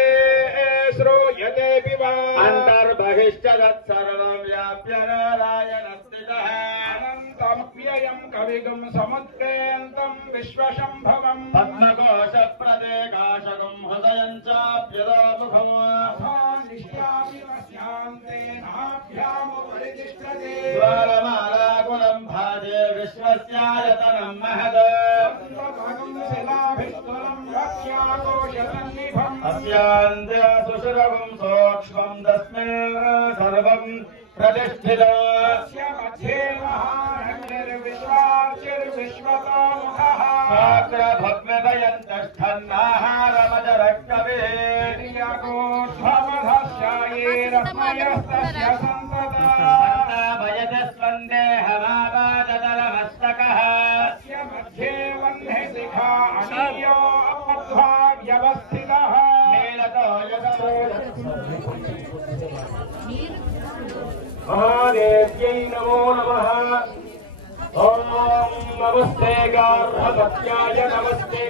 శ్రూయతేపి వా అంతర్బహిశ్చ తత్సర్వం వ్యాప్య నారాయణ స్థితః అనంతమవ్యయం కవిగం సముద్రేంతం విశ్వశంభవం పద్మకోశ ప్రదేకాశకం హృదయం చాప్యదోముఖం జ్వాలమాలాకులం భాజే విశ్వస్యాయతనం మహద్ అస్యాంతే సుశిరవం సూక్ష్మం తస్మిన్ సర్వం ప్రతిష్ఠితం స్వందేహమాపాదలమస్తకః వ్యవస్థితః మహాదేవ్యై నమో నమః. ఓం నమస్తే గార్హపత్యాయ నమస్తే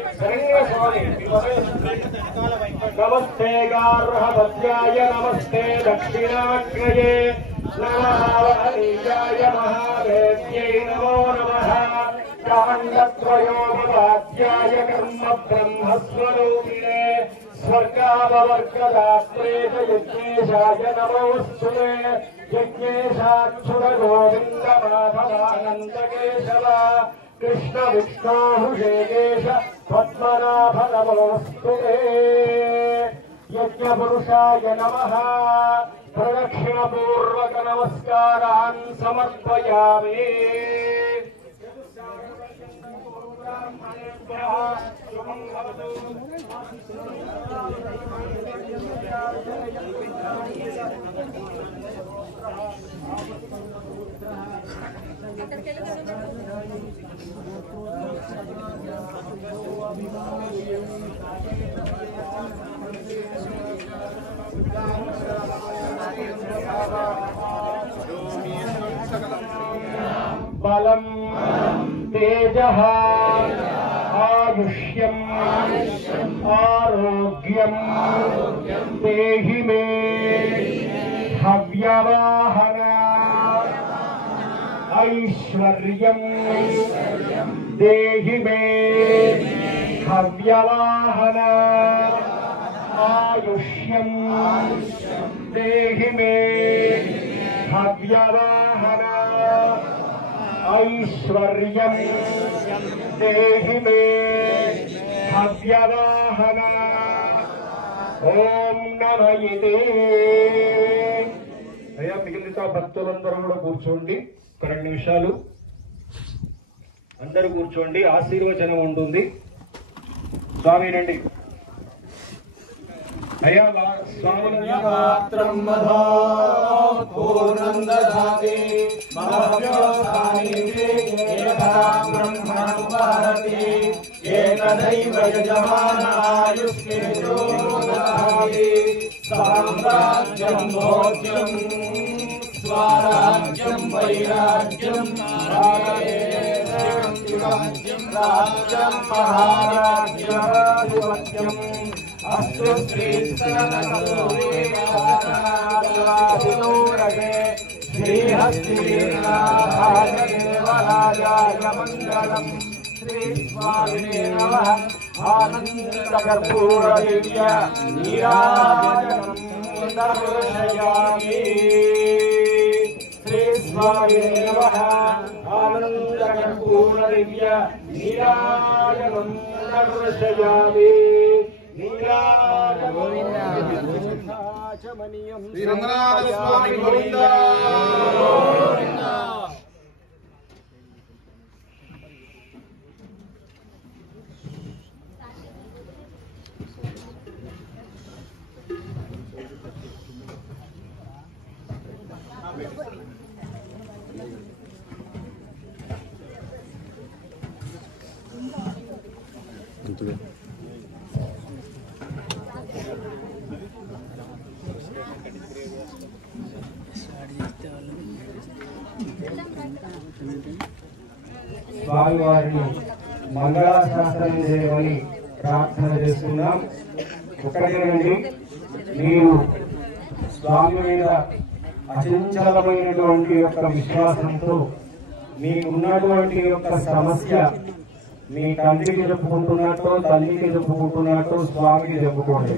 నమస్తే గార్హపత్యాయ నమస్తే దక్షిణాగ్రయే నమః మహాదేవ్యై నమో నమః. కాండత్రయోపాధ్యాయ కర్మ బ్రహ్మస్వరూపిణే స్వర్గావవర్గదాత్రే యజ్ఞేశాయ నమోస్తుతే. యజ్ఞేశాచ్యుత గోవింద మాధవానంద కేశవ కృష్ణ విష్ణు హృషేకేశ పద్మనాభ నమోస్తుతే. యజ్ఞపురుషాయ నమః. ప్రదక్షిణపూర్వక నమస్కారాన్ సమర్పయామి. శుభం భవతు. బలం తేజః ఆయుష్యం ఆరోగ్యం దేహి మే హవ్యవాహన ఐశ్వర్యం దేహి మే హవ్యవాహన ఆయుష్యం దేహి మే హవ్యవాహన ఐశ్వర్యం దేహి మే హవ్యవాహన ఓం నమః. అయ్యా మిగిలిన భక్తులందరూ కూడా కూర్చోండి, 2 నిమిషాలు అందరూ కూర్చోండి. ఆశీర్వచనం ఉంటుంది. స్వామి రండి. అయ్యా స్వామి మాత్రం మధా పూర్ణం దదాతి మహవ్యోధానీతి ఏకదాం బ్రహ్మణం భారతి ఏకదైవ యజమానాయుష్కేజో దదాతి సామ్రాజ్యం భోజ్యం స్వరాజ్యం వైరాజ్యం రాజ్యం రాజ్యం మహారాజ్యాధిపత్యం అస్తు శ్రీస్తనూరగే శ్రీహస్తీనాథాయ దేవరాజాయ మంగళం. శ్రీ స్వామినే నమః. ఆనందకర్పూర దివ్య నీరాజనం దర్శయామి. శ్రీ స్వామినే నమః. ఆనందకర్పూర దివ్య నీరాజనం దర్శయామి. శ్రీ రంగనాథ స్వామి గోవింద. స్వామివారిని మంగళాశాసనం చేయమని ప్రార్థన చేస్తున్నాం. ఒక్కటేనండి, మీరు స్వామి మీద అచంచలమైనటువంటి యొక్క విశ్వాసంతో మీకున్నటువంటి యొక్క సమస్య మీ తండ్రికి చెప్పుకుంటున్నట్టు, తల్లికి చెప్పుకుంటున్నట్టు స్వామికి చెప్పుకోండి.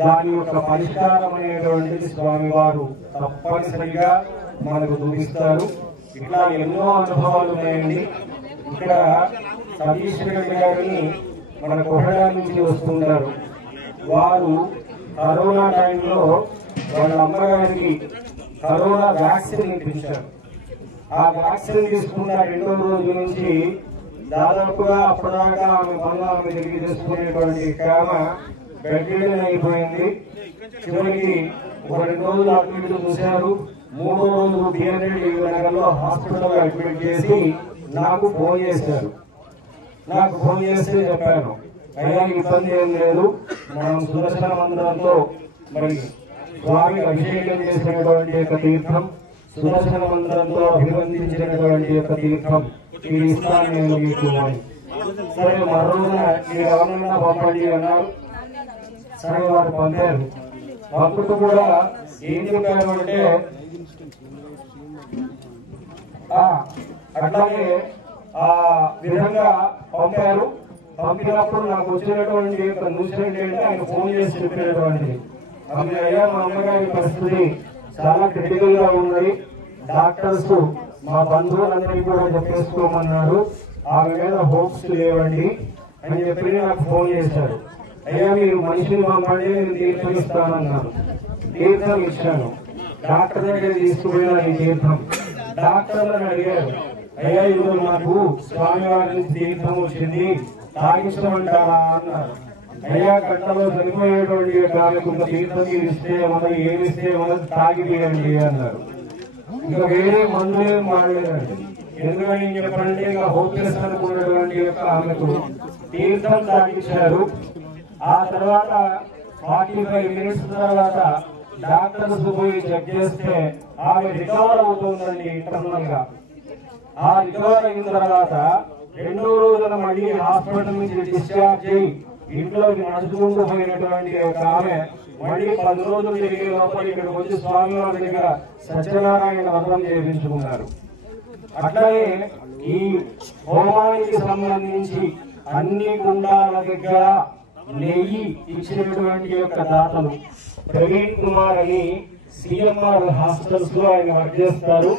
దాని యొక్క పరిష్కారం అనేటువంటిది స్వామివారు తప్పనిసరిగా మనకు చూపిస్తారు. ఇట్లా ఎన్నో అనుభవాలు ఉన్నాయండి. ఇక్కడ సతీష్ రెడ్డి గారిని మన కొహడా నుంచి వస్తుంటారు. వారు కరోనా టైంలో వాళ్ళ అమ్మగారికి కరోనా వ్యాక్సిన్ ఇప్పించారు. ఆ వ్యాక్సిన్ తీసుకున్న 2వ రోజు నుంచి దాదాపుగా అప్పటిదాకా ఆమె పనులు ఆమె తిరిగి చేసుకునేటువంటి ఆమె బెడ్ రిడన్ అయిపోయింది. చివరికి 2 రోజులు అడ్మిట్ చూశారు. 3వ రోజు బిఎన్ఎల్ నగర్లో హాస్పిటల్లో అడ్మిట్ చేసి నాకు ఫోన్ చేశారు. నాకు ఫోన్ చేస్తే చెప్పాను, అయ్యా ఇబ్బంది ఏం లేదు, మనం సుదర్శన మందిరంలో మరి స్వామి అభిషేకం చేసినటువంటి యొక్క తీర్థం, సుదర్శన మందిరంలో అభివందించినటువంటి యొక్క తీర్థం ఇది ఇస్తాను నేను మీకు అని. సరే మరో రోజున మీరు ఎవరైనా పంపండి అన్నారు. సరే వారు పంపారు. పంపుతూ కూడా ఏం చెప్పారు అంటే అట్లాగే ఆ విధంగా పంపారు. పంపినప్పుడు నాకు వచ్చినటువంటి యొక్క న్యూస్ ఏంటంటే ఆయన ఫోన్ చేసి చెప్పినటువంటిది, అయ్యా మా అమ్మగారి పరిస్థితి చాలా క్రిటికల్ గా ఉన్నది, డాక్టర్స్ మా బంధువులందరికీ కూడా చెప్పేసుకోమన్నారు, ఆమె మీద హోప్స్ లేవండి అని చెప్పి నాకు ఫోన్ చేశారు. అయ్యా మీరు మనిషిని పంపండి, నేను తీర్థం ఇస్తానన్నాను. తీర్థం ఇచ్చాను. డాక్టర్ దగ్గర తీసుకుపోయిన ఈ తీర్థం డాక్టర్లను అడిగారు, అయ్యా ఇప్పుడు నాకు స్వామివారి నుంచి తీర్థం వచ్చింది, తాగించమంటారా అన్నారు. అయ్యా గంటలో చనిపోయేటువంటి ఆమెకు తీర్థం ఇస్తే మనం ఏమిస్తే మనం తాగి తీయండి అన్నారు. ఇంకా వేరే మందులే మాడలేదండి. ఎందుకని చెప్పంటే ఇంకా హోప్లెస్ అనుకున్నటువంటి యొక్క ఆమెకు తీర్థం తాగించారు. ఆ తర్వాత 45 మినిట్స్ తర్వాత డాక్టర్స్ పోయి చెక్ చేస్తే ఆమె రికవర్ అవుతుందండి ఇంటర్నల్ గా. ఆ రికవర్ అయిన తర్వాత రెండో రోజున మళ్ళీ హాస్పిటల్ నుంచి డిశ్చార్జ్ అయ్యి ఇంట్లోకి నడుచుకుంటూ పోయినటువంటి ఒక ఆమె మళ్ళీ 10 రోజులు తిరిగే లోపల ఇక్కడికి వచ్చి స్వామివారి దగ్గర సత్యనారాయణ వ్రతం చేయించుకున్నారు. అట్లాగే ఈ హోమానికి సంబంధించి అన్ని కుండాల దగ్గర నెయ్యి ఇచ్చినటువంటి యొక్క దాతలు ప్రవీణ్ కుమార్ అని సిఎంఆర్ హాస్పిటల్స్ లో ఆయన వర్క్ చేస్తారు.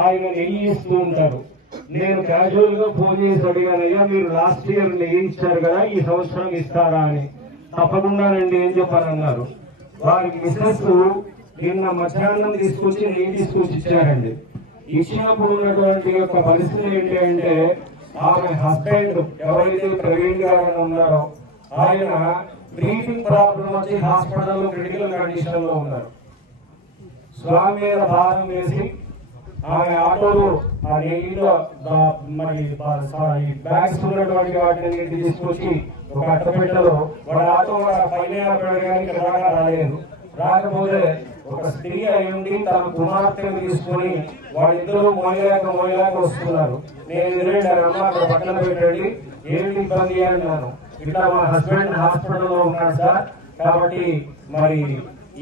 ఆయన నెయ్యి ఇస్తూ ఉంటారు. నేను క్యాజువల్ గా ఫోన్ చేసి అడిగానయ్యా, మీరు లాస్ట్ ఇయర్ నెయ్యి ఇచ్చారు కదా, ఈ సంవత్సరం ఇస్తారా అని. తప్పకుండానండి ఏం చెప్పారన్నారు. వారికి మిస్సెస్ నిన్న మధ్యాహ్నం తీసుకొచ్చి నెయ్యి తీసుకొచ్చి ఇచ్చారండి. ఇచ్చినప్పుడు ఉన్నటువంటి యొక్క పరిస్థితి ఏంటి అంటే, ఆమె హస్బెండ్ ఎవరైతే ప్రవీణ్ గారు ఉన్నారో ఆయన బ్రీతింగ్ ప్రాబ్లం వచ్చి హాస్పిటల్లో క్రిటికల్ కండిషన్ లో ఉన్నారు. స్వామి మీద భారం వేసి ఆమె ఆటోలో ఆ నెయ్యిలో మరి బ్యాగ్స్ ఉన్నటువంటి వాటిని తీసుకొచ్చి ఒక అట్టపెట్టలో వాడు ఆటో పైన కానీ రాలేదు. రాకపోతే ఒక స్త్రీ అయి ఉండి తన కుమార్తెను తీసుకొని వాళ్ళిద్దరూ మోయలేక వస్తున్నారు. నేను ఎదురేంటాను, అమ్మ అక్కడ పక్కన పెట్టండి, ఏంటి ఇబ్బంది అన్నాను. ఇట్లా మా హస్బెండ్ హాస్పిటల్లో ఉన్నాడు సార్, కాబట్టి మరి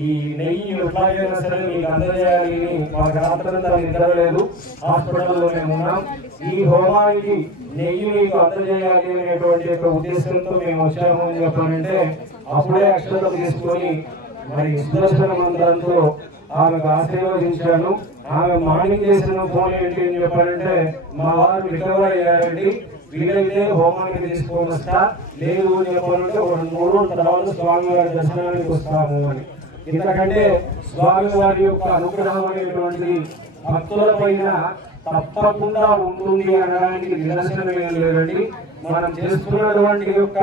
ఈ నెయ్యి ఎట్లాగైనా సరే మీకు అందజేయాలి, మాకు రాత్రంతా నిద్రలేదు, హాస్పిటల్లో మేము ఉన్నాం, ఈ హోమానికి నెయ్యి మీకు అందజేయాలి అనేటువంటి యొక్క ఉద్దేశంతో మేము వచ్చాము అని చెప్పానంటే అప్పుడే అక్షతలు తీసుకొని మరి సుదర్శన మంత్రంతో ఆమెకు ఆశీర్వదించాను. ఆమె మార్నింగ్ చేసిన ఫోన్ ఏంటి అని చెప్పారంటే, మా వారు రికవర్ అయ్యారండి, వీలైతే హోమానికి తీసుకొని వస్తా, లేదు అని చెప్పాలంటే 3 రోజుల తర్వాత స్వామివారి దర్శనానికి వస్తాము అని. ఎందుకంటే స్వామివారి యొక్క అనుగ్రహం అనేటువంటిది భక్తుల పైన తప్పకుండా ఉంటుంది అనడానికి నిదర్శనం ఏం లేదండి. మనం చేస్తున్నటువంటి యొక్క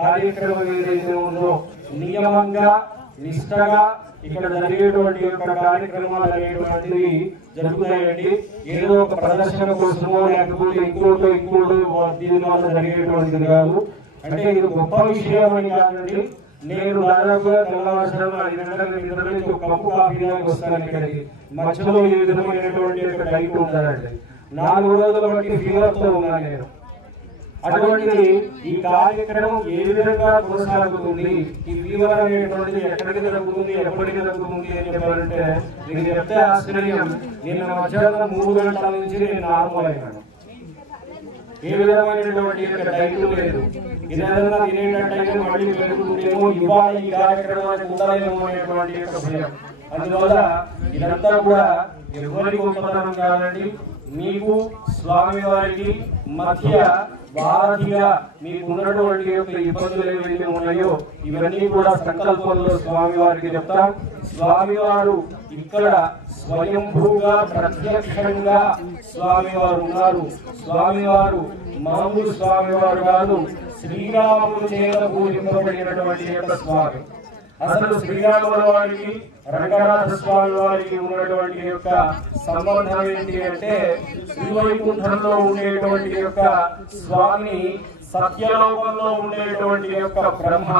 కార్యక్రమం ఏదైతే ఉందో నియమంగా నిష్టగా ఇక్కడ జరిగేటువంటి యొక్క కార్యక్రమాలు అనేటువంటివి జరుగుతాయండి. ఏదో ఒక ప్రదర్శన కోసమో లేకపోతే ఇంకోటో దీని వల్ల జరిగేటువంటిది కాదు. అంటే ఇది గొప్ప విషయం అని కాదండి. నేను దాదాపుగా తెల్లవారుజామున 5 గంటల నిద్ర నుంచి ఒక కప్పు కాఫీ దానికి వస్తాను ఇక్కడికి. మధ్యలో ఈ విధమైనటువంటి యొక్క డైట్ ఉంటుందండి. 4 రోజుల బట్టి ఫీవర్ తో ఉన్నాను నేను. అటువంటిది ఈ కార్యక్రమం ఏ విధంగా కొనసాగుతుంది, ఈ ఫీవర్ అనేటువంటిది ఎక్కడికి జరుగుతుంది, ఎప్పటికి జరుగుతుంది అని చెప్పాలంటే మీకు చెప్తే ఆశ్చర్యం. నిన్న మధ్యాహ్నం 3 గంటల నుంచి నేను నార్మల్ అయినాను. ఏ విధమైనటువంటి డైట్ లేదు. ఇదేదన్నా తినేటట్టయితే మళ్ళీ పెరుగుతుందేమో, ఇవాళ ఈ కార్యక్రమానికి ఉండాలేమో అనేటువంటి యొక్క భయం. అందువల్ల ఇదంతా కూడా ఎవరి గొప్పతనం కాదండి, మీకు స్వామి వారికి మధ్య వారధిగా మీకు ఉన్నటువంటి యొక్క ఇబ్బందులు ఏవైతే ఉన్నాయో ఇవన్నీ కూడా సంకల్పంలో స్వామి వారికి చెప్తాం. స్వామివారు ఇక్కడ స్వయంభూగా ప్రత్యక్షంగా స్వామివారు ఉన్నారు. స్వామివారు మామూలు స్వామివారు కాదు, శ్రీరాముడు చేత పూజింపబడినటువంటి యొక్క స్వామి. అసలు శ్రీరాముల వారికి రంగనాథ స్వామి వారికి ఉన్నటువంటి యొక్క సంబంధం ఏంటి అంటే, శ్రీవైకుంఠంలో ఉండేటువంటి యొక్క స్వామి సత్యలోకంలో ఉండేటువంటి యొక్క బ్రహ్మ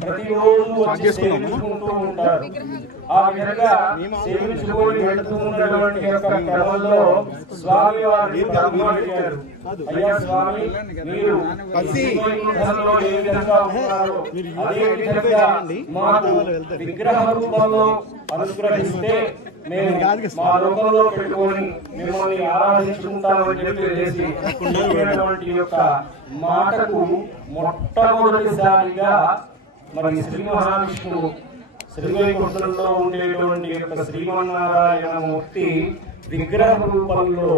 ప్రతిరోజు వచ్చి సేవించుకుంటూ ఉంటారు. ఆ విధంగా సేవించుకొని వెళుతూ ఉన్నటువంటి యొక్క క్రమంలో స్వామి వారిని బ్రహ్మ అడిగారు, అయ్యా స్వామి, మీరు శ్రీవైకుంఠంలో ఏ విధంగా ఉన్నారో అదే విధంగా మాకు విగ్రహ రూపంలో అనుగ్రహిస్తే మేము మా లోకంలో పెట్టుకొని మిమ్మల్ని ఆరాధించుకుంటామని చెప్పేసి యొక్క మాటకు మొట్టమొదటిసారిగా మరి శ్రీ మహావిష్ణువు శ్రీవైకుంఠంలో ఉండేటువంటి యొక్క శ్రీమన్నారాయణ మూర్తి విగ్రహ రూపంలో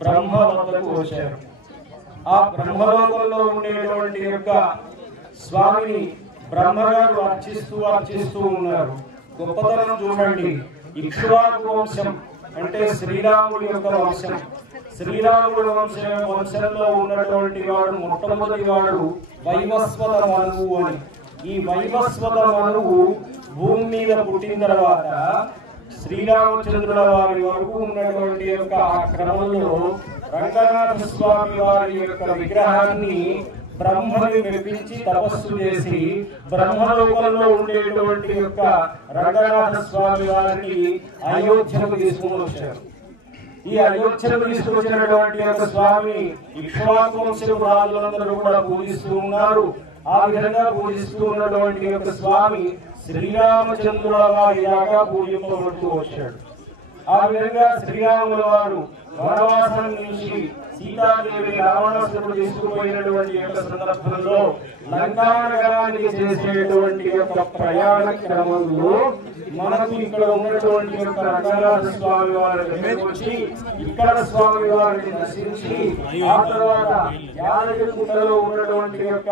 బ్రహ్మ వద్దకు వచ్చారు. ఆ బ్రహ్మలోకంలో ఉండేటువంటి యొక్క స్వామిని బ్రహ్మగారు అర్చిస్తూ ఉన్నారు. గొప్పతనం చూడండి. ఇక్ష్వాకు వంశం అంటే శ్రీరాముడి యొక్క వంశం. శ్రీరాముడి వంశంలో ఉన్నటువంటి వాడు మొట్టమొదటి వాడు వైవస్వత మనువు అని. ఈ వైవస్వత మనువు భూమి మీద పుట్టిన తర్వాత శ్రీరామచంద్రుల వారి వరకు ఉన్నటువంటి యొక్క ఆ క్రమంలో రంగనాథ స్వామి వారి యొక్క విగ్రహాన్ని బ్రహ్మని మెప్పించి తపస్సు చేసి బ్రహ్మలోకంలో ఉండేటువంటి యొక్క రంగనాథ స్వామి వారిని అయోధ్యకు తీసుకుని వచ్చారు. ఈ అయోధ్యను తీసుకొచ్చినటువంటి యొక్క స్వామి ఇక్ష్వాకు వంశపు రాజులందరూ కూడా పూజిస్తూ ఉన్నారు. ఆ విధంగా పూజిస్తూ ఉన్నటువంటి యొక్క స్వామి శ్రీరామచంద్రుల వారిలాగా పూజింపబడుతూ వచ్చాడు. ఆ విధంగా శ్రీరాముల వారు వనవాసం నుంచి సీతాదేవి రావణాసురుడు తీసుకుపోయినటువంటి యొక్క సందర్భంలో లంకా నగరానికి చేసేటువంటి యొక్క ప్రయాణ క్రమంలో మనకు ఇక్కడ ఉన్నటువంటి యొక్క రంగనాథ స్వామి వారిని వచ్చి ఇక్కడ స్వామి వారిని దర్శించి ఆ తర్వాత యాదగిరిగుట్టలో ఉన్నటువంటి యొక్క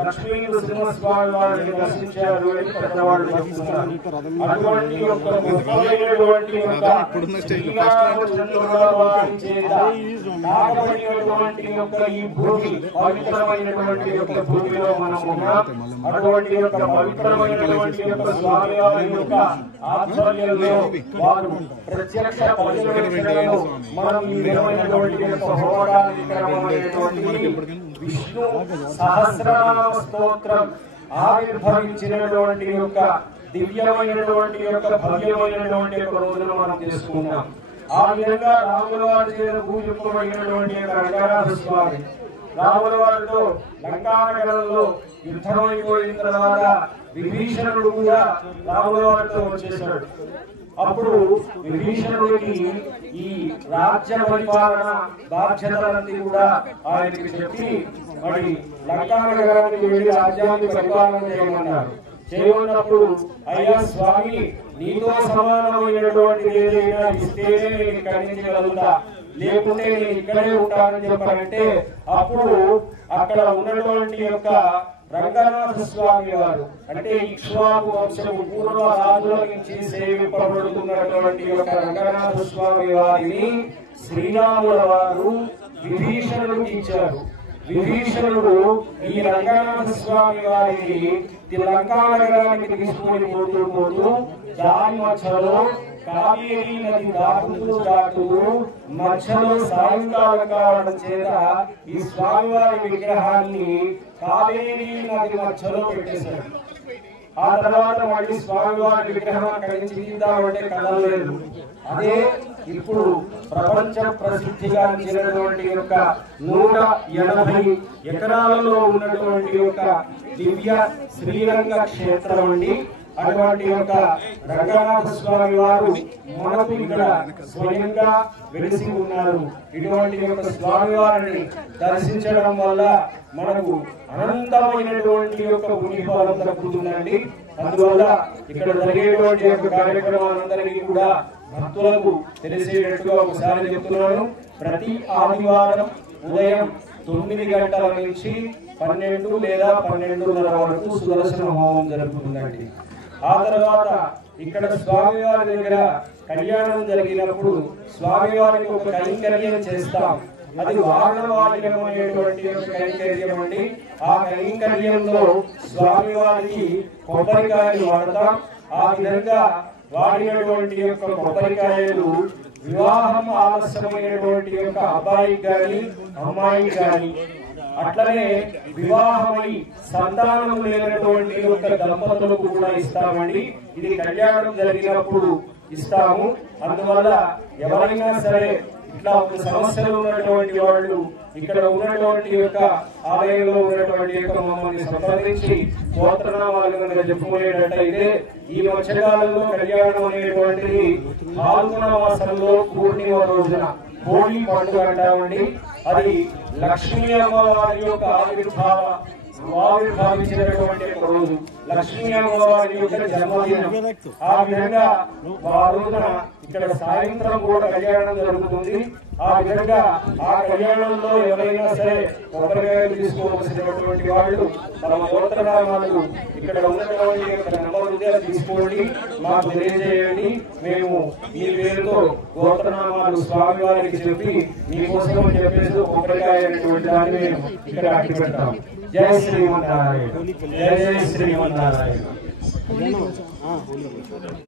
లక్ష్మీ నృసింహస్వామి వారిని దర్శించారు అని పెద్దవాళ్ళు చెప్తున్నారు. అటువంటి యొక్క గొప్పమైనటువంటి యొక్క శ్రీరామచంద్రుల వారి చేత నాగబడినటువంటి యొక్క ఈ భూమి పవిత్రమైనటువంటి యొక్క భూమిలో మనం ఉన్నాం. అటువంటి యొక్క పవిత్రమైనటువంటి యొక్క స్వామి వారి యొక్క ఆధ్వర్యంలో వారు ప్రత్యక్ష పరిశీలనలో మనం ఈ విధమైనటువంటి యొక్క హోమకార్యక్రమమైనటువంటి విష్ణు సహస్రనామ స్తోత్రం ఆవిర్భవించినటువంటి యొక్క దివ్యమైనటువంటి యొక్క భవ్యమైనటువంటి యొక్క రోజును మనం చేసుకున్నాం. ఆ విధంగా రాముల వారి చేత పూజింపబడినటువంటి యొక్క రంగనాథ స్వామి రాముల వారితో లంకానగరంలో యుద్ధమైపోయిన తర్వాత విభీషణుడు కూడా రాముల వారితో వచ్చేశాడు. అప్పుడు విభీషణుడికి ఈ రాజ్య పరిపాలన బాధ్యతలన్నీ కూడా ఆయనకి చెప్పి మరి లంకానగరానికి వెళ్లి రాజ్యాన్ని పరిపాలన చేయమన్నారు. చేయమన్నప్పుడు అయ్యా స్వామి నీతో సమానమైనటువంటి ఏదైనా ఇస్తేనే నేను ఇక్కడి నుంచి వెళ్తా, లేకుంటే నేను ఇక్కడే ఉంటానని చెప్పానంటే అప్పుడు అక్కడ ఉన్నటువంటి యొక్క రంగనాథ స్వామి వారు అంటే ఇక్ష్వాకు వంశపు పూర్వ రాజుల నుంచి సేవింపబడుతున్నటువంటి యొక్క రంగనాథ స్వామి వారిని శ్రీరాముల వారు విభీషణుడికి ఇచ్చారు. విభీషణుడు ఈ రంగనాథ స్వామి వారికి లంకానగరానికి తీసుకొని పోతూ దాని మధ్యలో కావేరీ నది దాటుతూ మధ్యలో సాయంకాలం కావడం చేత ఈ స్వామివారి విగ్రహాన్ని కావేరీ నది మధ్యలో పెట్టేశాడు. ఆ తర్వాత మళ్ళీ స్వామివారి విగ్రహం అక్కడి నుంచి తీద్దామంటే కదలలేదు. అదే ఇప్పుడు ప్రపంచ ప్రసిద్ధిగా చెందినటువంటి యొక్క 180 ఎకరాలలో ఉన్నటువంటి యొక్క దివ్య శ్రీరంగ క్షేత్రం అండి. అటువంటి యొక్క రంగనాథ స్వామి వారు మనకు ఇక్కడ స్వయంగా వెలిసి ఉన్నారు. ఇటువంటి యొక్క స్వామి వారిని దర్శించడం వల్ల మనకు అనంతమైనటువంటి యొక్క పుణ్యఫలం దక్కుతుందండి. అందువల్ల ఇక్కడ జరిగేటువంటి యొక్క కార్యక్రమాలందరికీ కూడా భక్తులకు తెలిసేటట్టుగా ఒకసారి చెప్తున్నాను. ప్రతి ఆదివారం ఉదయం 9 గంటల నుంచి 12 లేదా 12:30 వరకు సుదర్శన హోమం జరుగుతుందండి. ఆ తర్వాత ఇక్కడ స్వామివారి దగ్గర కళ్యాణం జరిగినప్పుడు స్వామివారికి ఒక కైంకర్యం చేస్తాం. అది వాహనవాహనమైనటువంటి కైంకర్యం అండి. ఆ కైంకర్యంలో స్వామివారికి కొబ్బరికాయలు వాడతాం. ఆ విధంగా వాడినటువంటి యొక్క కొబ్బరికాయలు వివాహం ఆలస్యమైనటువంటి యొక్క అబ్బాయికి గాని అమ్మాయికి గాని అట్లనే వివాహమై సంతానం లేనటువంటి యొక్క దంపతులకు కూడా ఇస్తామండి. ఇది కళ్యాణం జరిగినప్పుడు ఇస్తాము. అందువల్ల ఎవరైనా సరే ఇట్లా ఒక సమస్యలు ఉన్నటువంటి వాళ్ళు ఇక్కడ ఉన్నటువంటి యొక్క ఆలయంలో ఉన్నటువంటి యొక్క మమ్మల్ని సంప్రదించి గోత్రనామాలు కనుక చెప్పుకునేటట్టయితే ఈ మధ్యకాలంలో కళ్యాణం అనేటువంటిది పాల్గొన మాసంలో పూర్ణిమ రోజున హోళీ పండుగ అంటామండి. అది లక్ష్మీ అమ్మవారి యొక్క ఆవిర్భావించినటువంటి ఒక రోజు, లక్ష్మీ అమ్మవారి యొక్క జన్మదినం. ఆ విధంగా ఆ రోజున ఇక్కడ సాయంత్రం కూడా కళ్యాణం జరుగుతుంది. ఆ విధంగా ఆ కళ్యాణంలో ఎవరైనా సరే కొబ్బరికాయలు తీసుకోవలసినటువంటి వాళ్ళు తమ గోత్రనామాలు ఇక్కడ ఉన్నటువంటి నంబరుగా తీసుకోండి, మాకు తెలియజేయండి. మేము మీ పేరుతో గోత్రనామాలు స్వామి వారికి చెప్పి మీకోసం చెప్పేసి కొబ్బరికాయ అనేటువంటి దాన్ని మేము ఇక్కడ అట్టి పెడతాం. జై శ్రీమన్నారాయణ, జై శ్రీమన్నారాయణ.